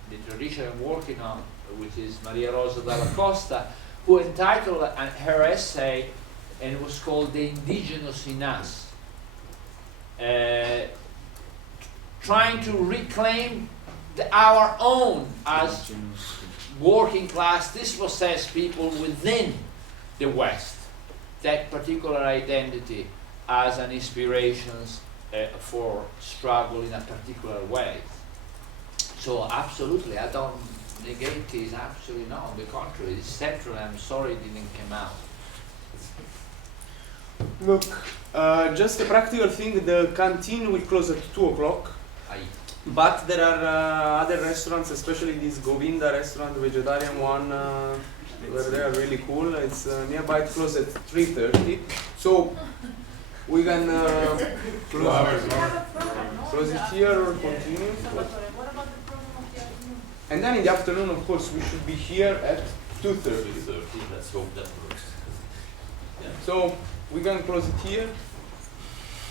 the tradition I'm working on, which is Maria Rosa Dalla Costa, who entitled her essay, and it was called The Indigenous in Us, trying to reclaim our own as working class, dispossessed people within the West, that particular identity as an inspiration for struggle in a particular way. So absolutely, I don't negate it, absolutely not, on the contrary, it's central, I'm sorry it didn't come out. Look, just a practical thing, the canteen will close at 2 o'clock. But there are other restaurants, especially this Govinda restaurant, the vegetarian one, where they are really cool. It's nearby, it closes at 3:30. So we can close it here or continue. What about the program of the afternoon? And then in the afternoon, of course, we should be here at 2:30. Let's hope that works. Yeah. So we can close it here.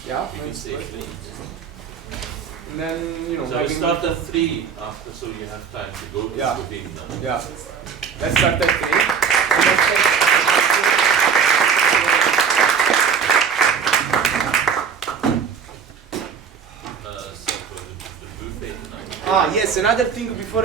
Yeah. You can safely. And then, you know, So we start at 3 after, so you have time to go to Yeah. Govinda. Yeah. Let's start at 3. And let's take So for the buffet tonight. yes, another thing before